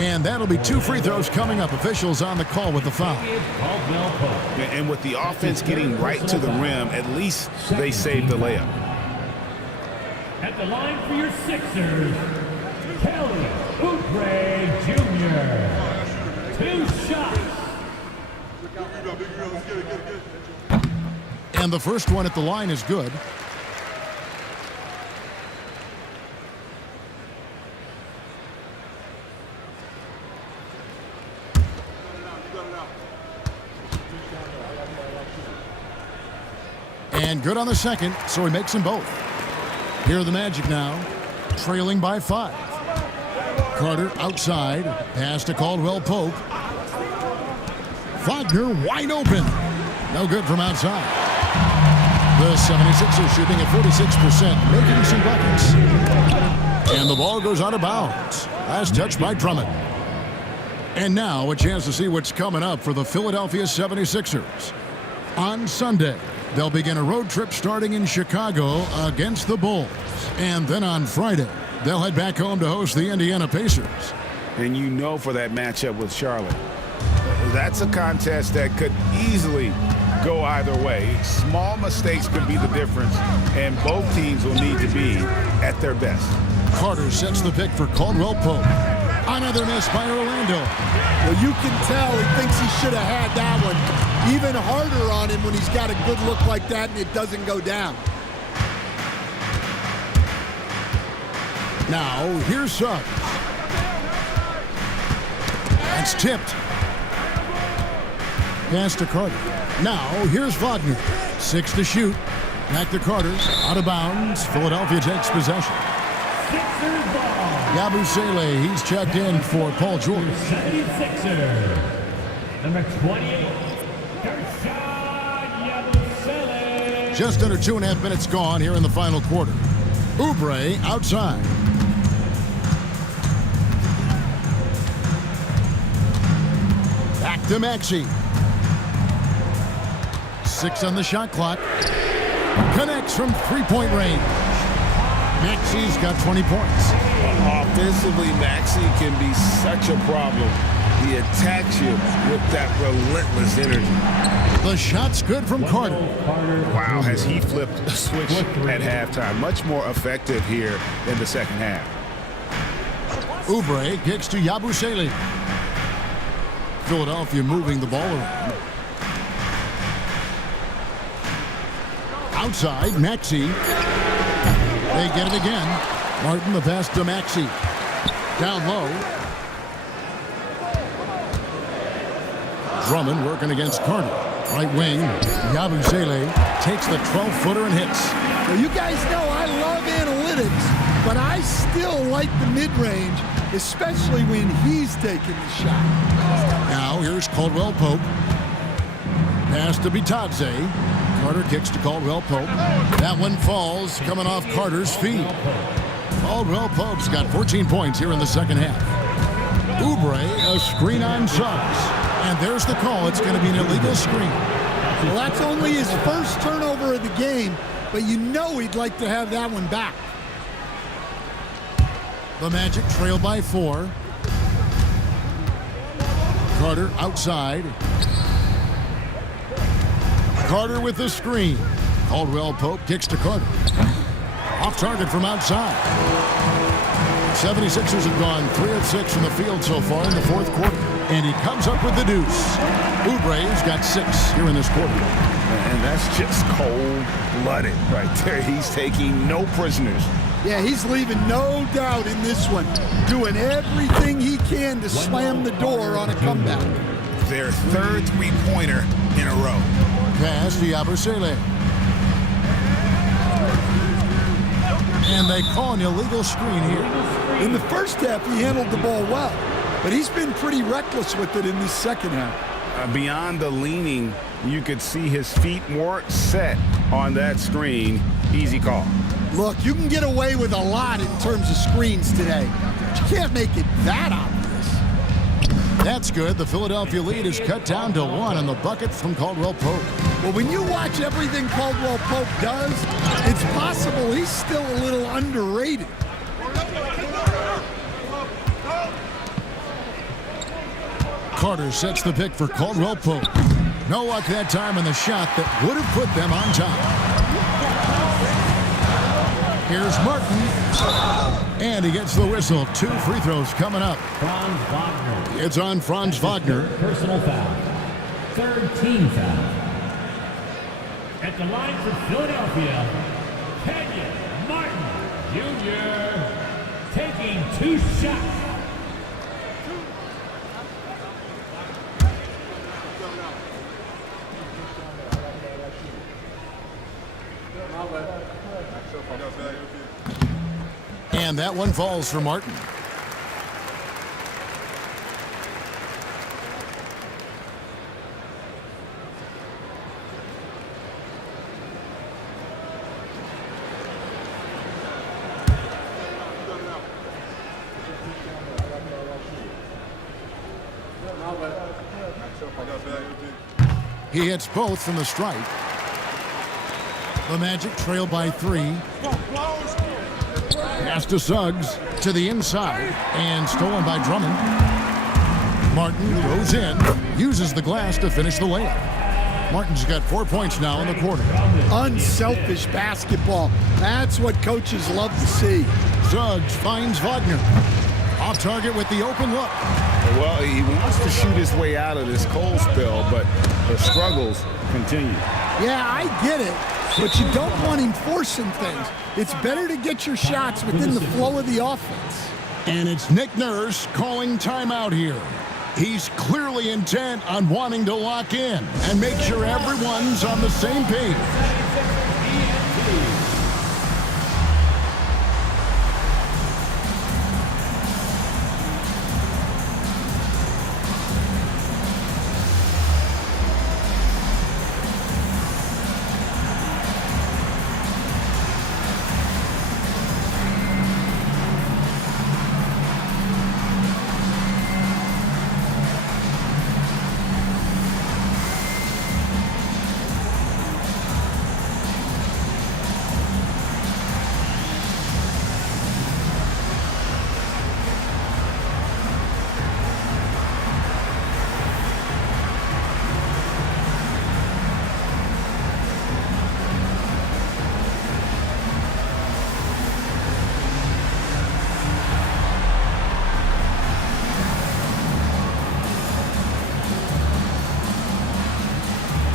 And that'll be 2 free throws coming up. Officials on the call with the foul. And with the offense getting right to the rim, at least they saved the layup. At the line for your Sixers, Kelly Oubre Jr. 2 shots. And the first one at the line is good. And good on the second, so he makes them both. Here are the Magic now, trailing by 5. Carter outside, pass to Caldwell Pope. Wagner wide open. No good from outside. The 76ers shooting at 46%, making some buckets. And the ball goes out of bounds. Last touch by Drummond. And now a chance to see what's coming up for the Philadelphia 76ers. On Sunday, they'll begin a road trip starting in Chicago against the Bulls. And then on Friday, they'll head back home to host the Indiana Pacers. And you know for that matchup with Charlotte, that's a contest that could easily go either way. Small mistakes could be the difference, and both teams will need to be at their best. Carter sets the pick for Caldwell Pope. Another miss by Orlando. Well, you can tell he thinks he should have had that one. Even harder on him when he's got a good look like that and it doesn't go down. Now, here's Suggs. That's tipped. Pass to Carter. Now, here's Wagner. 6 to shoot. Back to Carter. Out of bounds. Philadelphia takes possession. Yabusele, he's checked in for Paul George. 76er, number 28, Yabusele. Just under 2.5 minutes gone here in the final quarter. Oubre outside. Back to Maxey. 6 on the shot clock. Connects from three-point range. Maxey's got 20 points. Offensively, Maxey can be such a problem. He attacks you with that relentless energy. The shot's good from Carter. Wow, has he flipped a switch at halftime. Much more effective here in the second half. Oubre kicks to Yabusele. Philadelphia moving the ball around. Outside, Maxey. They get it again. Martin, the pass to Maxey. Down low. Drummond working against Carter. Right wing, Yabusele takes the 12-footer and hits. Well, you guys know I love analytics, but I still like the mid-range, especially when he's taking the shot. Now here's Caldwell Pope. Pass to Bitadze. Carter kicks to Caldwell Pope. That one falls, coming off Carter's feet. Caldwell Pope's got 14 points here in the second half. Oubre, a screen on Suggs. And there's the call. It's going to be an illegal screen. Well, that's only his first turnover of the game, but you know he'd like to have that one back. The Magic trail by 4. Carter outside. Carter with the screen. Caldwell Pope kicks to Carter. Off target from outside. 76ers have gone 3 of 6 from the field so far in the fourth quarter. And he comes up with the deuce. Oubre's got 6 here in this quarter. And that's just cold-blooded right there. He's taking no prisoners. Yeah, he's leaving no doubt in this one. Doing everything he can to slam the door on a comeback. Their third three-pointer in a row. Pass to Yabusele. And they call an illegal screen here. In the first half, he handled the ball well, but he's been pretty reckless with it in this second half. Beyond the leaning, you could see his feet more set on that screen. Easy call. Look, you can get away with a lot in terms of screens today, but you can't make it that obvious. That's good. The Philadelphia lead is cut down to 1 on the bucket from Caldwell Pope. Well, when you watch everything Caldwell Pope does, it's possible he's still a little underrated. Carter sets the pick for Caldwell Pope. No luck that time on the shot that would have put them on top. Here's Martin. And he gets the whistle. 2 free throws coming up. Franz Wagner. It's on Franz Wagner. Personal foul. Third team foul. At the line for Philadelphia, Kenyon Martin Jr. taking 2 shots. And that one falls for Martin. He hits both from the stripe. The Magic trail by 3. Pass to Suggs to the inside and stolen by Drummond. Martin goes in, uses the glass to finish the layup. Martin's got 4 points now in the quarter. Unselfish basketball. That's what coaches love to see. Suggs finds Wagner. Off target with the open look. Well, he wants to shoot his way out of this cold spell, but the struggles continue. Yeah, I get it, but you don't want him forcing things. It's better to get your shots within the flow of the offense. And it's Nick Nurse calling timeout here. He's clearly intent on wanting to lock in and make sure everyone's on the same page.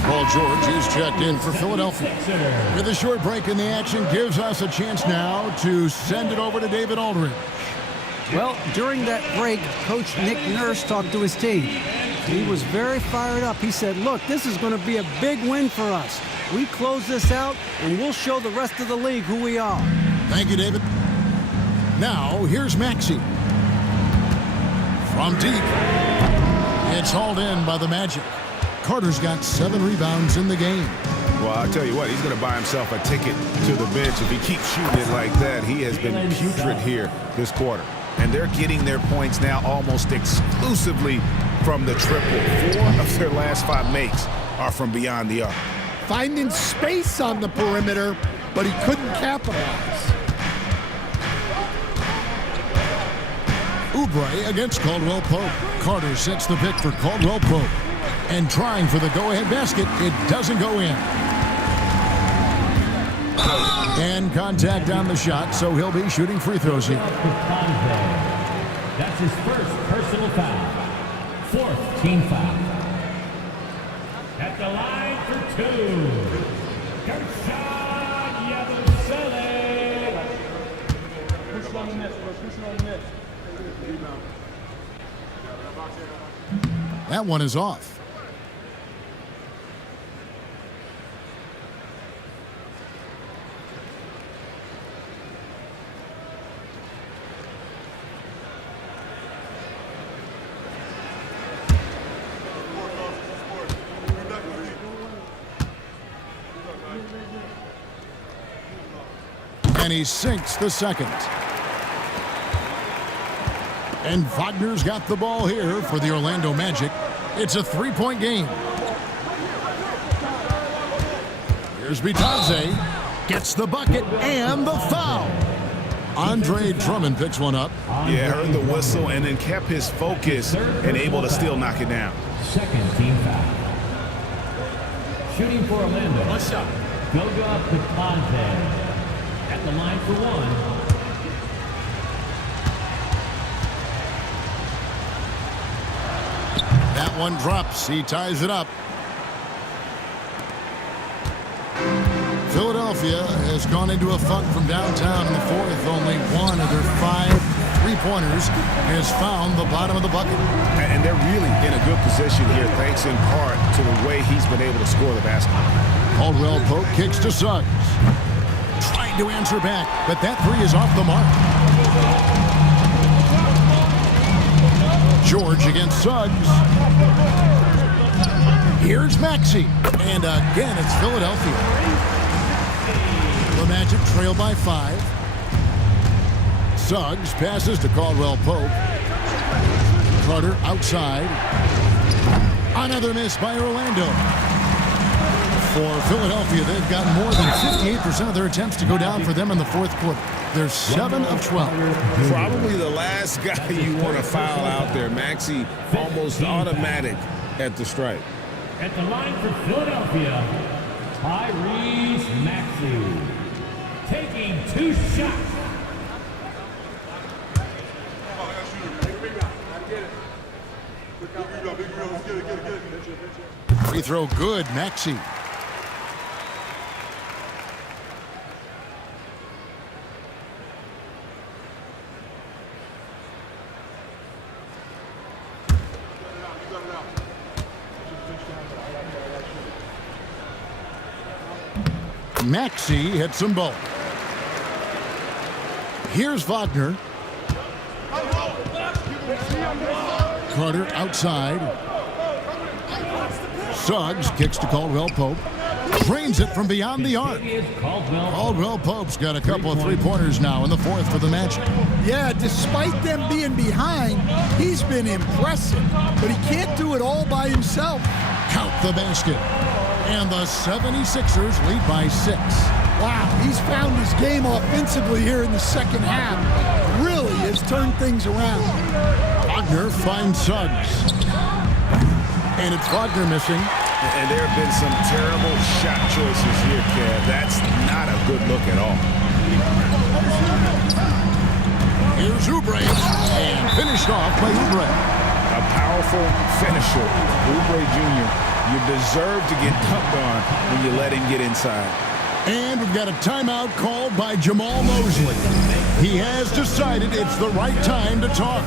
Paul George is checked in for Philadelphia. With a short break in the action, gives us a chance now to send it over to David Aldridge. Well, during that break, Coach Nick Nurse talked to his team. He was very fired up. He said, look, this is going to be a big win for us. We close this out, and we'll show the rest of the league who we are. Thank you, David. Now, here's Maxey. From deep. It's hauled in by the Magic. Carter's got 7 rebounds in the game. Well, I'll tell you what, he's going to buy himself a ticket to the bench. If he keeps shooting it like that, he has been putrid here this quarter. And they're getting their points now almost exclusively from the triple. 4 of their last 5 makes are from beyond the arc. Finding space on the perimeter, but he couldn't capitalize. Oubre against Caldwell Pope. Carter sets the pick for Caldwell Pope. And trying for the go-ahead basket, it doesn't go in. And contact on the shot, so he'll be shooting free throws here. That's his first personal foul. Fourth team foul. At the line for two. Gershon Yabusele. Push on the net, bro. Push on the net. That one is off. And he sinks the second. And Wagner's got the ball here for the Orlando Magic. It's a three-point game. Here's Bitadze. Gets the bucket and the foul. Andre Drummond picks one up. Yeah, heard the whistle and then kept his focus and able to still knock it down. Second team foul. Shooting for Orlando. One shot. Goga Bitadze. At the line for one. That one drops. He ties it up. Philadelphia has gone into a funk from downtown in the fourth. Only one of their 5 three-pointers has found the bottom of the bucket. And they're really in a good position here, thanks in part to the way he's been able to score the basketball. Caldwell Pope kicks to Suggs. Trying to answer back, but that three is off the mark. George against Suggs. Here's Maxey. And again, it's Philadelphia. The Magic trail by 5. Suggs passes to Caldwell Pope. Carter outside. Another miss by Orlando. For Philadelphia, they've got more than 58% of their attempts to go down for them in the fourth quarter. They're 7 of 12. Probably the last guy you want to foul out there. Maxey almost automatic at the stripe. At the line for Philadelphia, Tyrese Maxey. Taking 2 shots. Free throw good, Maxey. Maxey hits them both. Here's Wagner. Carter outside. Suggs kicks to Caldwell Pope. Drains it from beyond the arc. Caldwell Pope's got a couple of three-pointers now in the fourth for the Magic. Yeah, despite them being behind, he's been impressive, but he can't do it all by himself. Count the basket. And the 76ers lead by 6. Wow, he's found his game offensively here in the second half. Really has turned things around. Wagner finds Suggs. And it's Wagner missing. And there have been some terrible shot choices here, Kev. That's not a good look at all. Here's Oubre. And finished off by Oubre. A powerful finisher, Oubre Jr. You deserve to get dunked on when you let him get inside. And we've got a timeout called by Jamal Mosley. He has decided it's the right time to talk.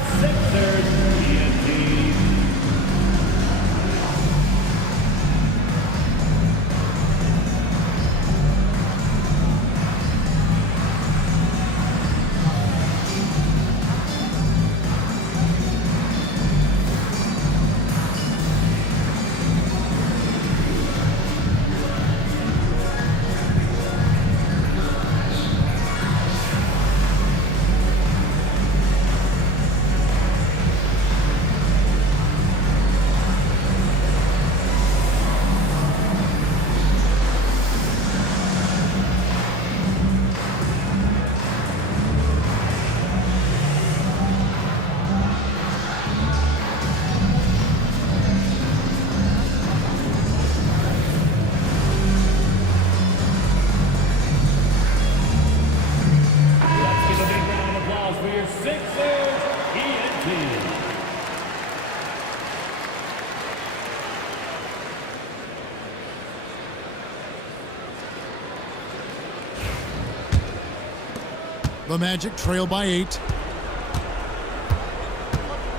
The Magic trail by 8.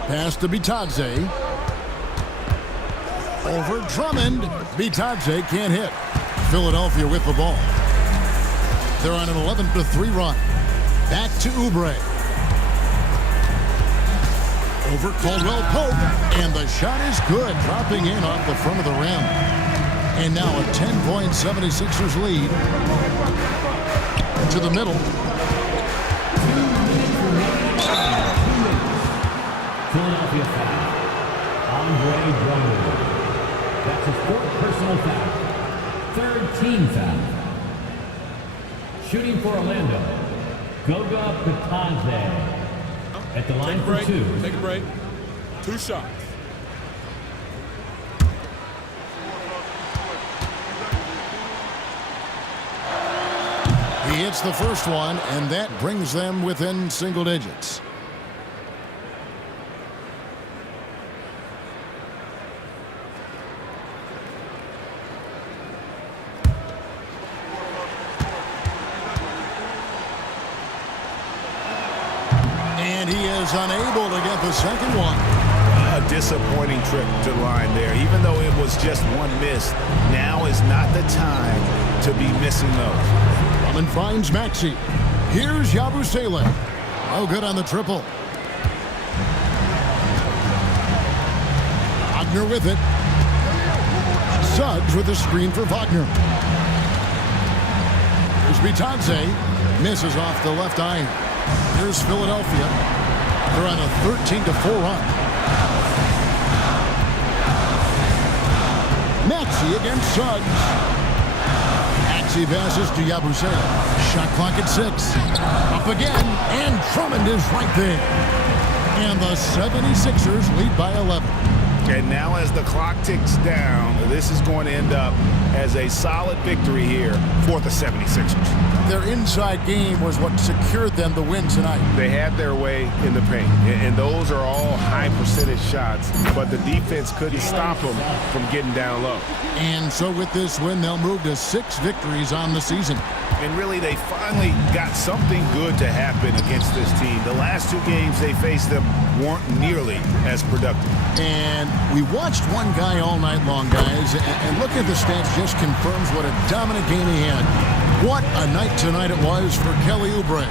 Pass to Bitadze. Over Drummond. Bitadze can't hit. Philadelphia with the ball. They're on an 11-3 run. Back to Oubre. Over Caldwell Pope. And the shot is good. Dropping in off the front of the rim. And now a 10-point 76ers lead. To the middle. Philadelphia foul. Andre Drummond. That's his 4th personal foul. 3rd team foul. Shooting for Orlando. Goga Bitadze. At the line for 2. Take a break. 2 shots. He hits the first one, and that brings them within single digits. And he is unable to get the second one. A disappointing trip to the line there. Even though it was just one miss, now is not the time to be missing those. Drummond finds Maxey. Here's Yabusele. Oh, good on the triple. Wagner with it. Suggs with a screen for Wagner. Here's Bitadze. Misses off the left iron. Here's Philadelphia. They're on a 13-4 run. Maxey against Suggs. Maxey passes to Yabusele. Shot clock at 6. Up again, and Drummond is right there. And the 76ers lead by 11. And now as the clock ticks down, this is going to end up as a solid victory here for the 76ers. Their inside game was what secured them the win tonight. They had their way in the paint, and those are all high percentage shots, but the defense couldn't stop them from getting down low. And so with this win, they'll move to 6 victories on the season. And really, they finally got something good to happen against this team. The last 2 games they faced them weren't nearly as productive. And we watched one guy all night long, guys, and looking at the stats just confirms what a dominant game he had. What a night tonight it was for Kelly Oubre.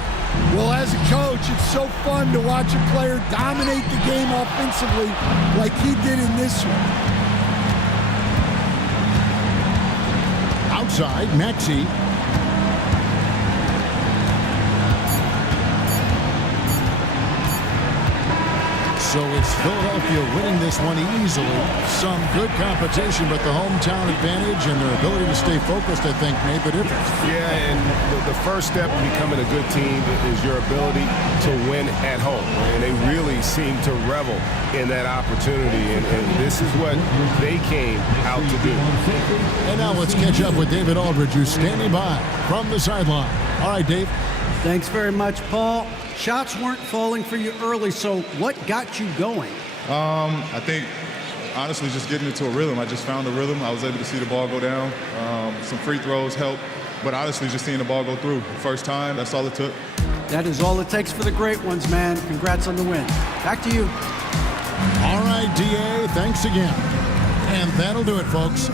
Well, as a coach, it's so fun to watch a player dominate the game offensively like he did in this one. Outside, Maxey. So it's Philadelphia winning this one easily. Some good competition, but the hometown advantage and their ability to stay focused, I think, made the difference. Yeah, and the first step in becoming a good team is your ability to win at home. And they really seem to revel in that opportunity, and this is what they came out to do. And now let's catch up with David Aldridge, who's standing by from the sideline. All right, Dave. Thanks very much, Paul. Shots weren't falling for you early, so what got you going? I think, honestly, just getting into a rhythm. I just found a rhythm. I was able to see the ball go down. Some free throws helped, but honestly, just seeing the ball go through. First time, that's all it took. That is all it takes for the great ones, man. Congrats on the win. Back to you. All right, DA, thanks again. And that'll do it, folks.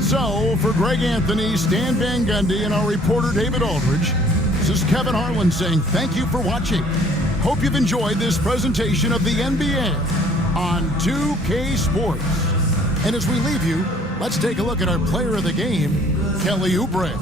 So, for Greg Anthony, Stan Van Gundy, and our reporter, David Aldridge, this is Kevin Harlan saying thank you for watching. Hope you've enjoyed this presentation of the NBA on 2K Sports. And as we leave you, let's take a look at our player of the game, Kelly Oubre.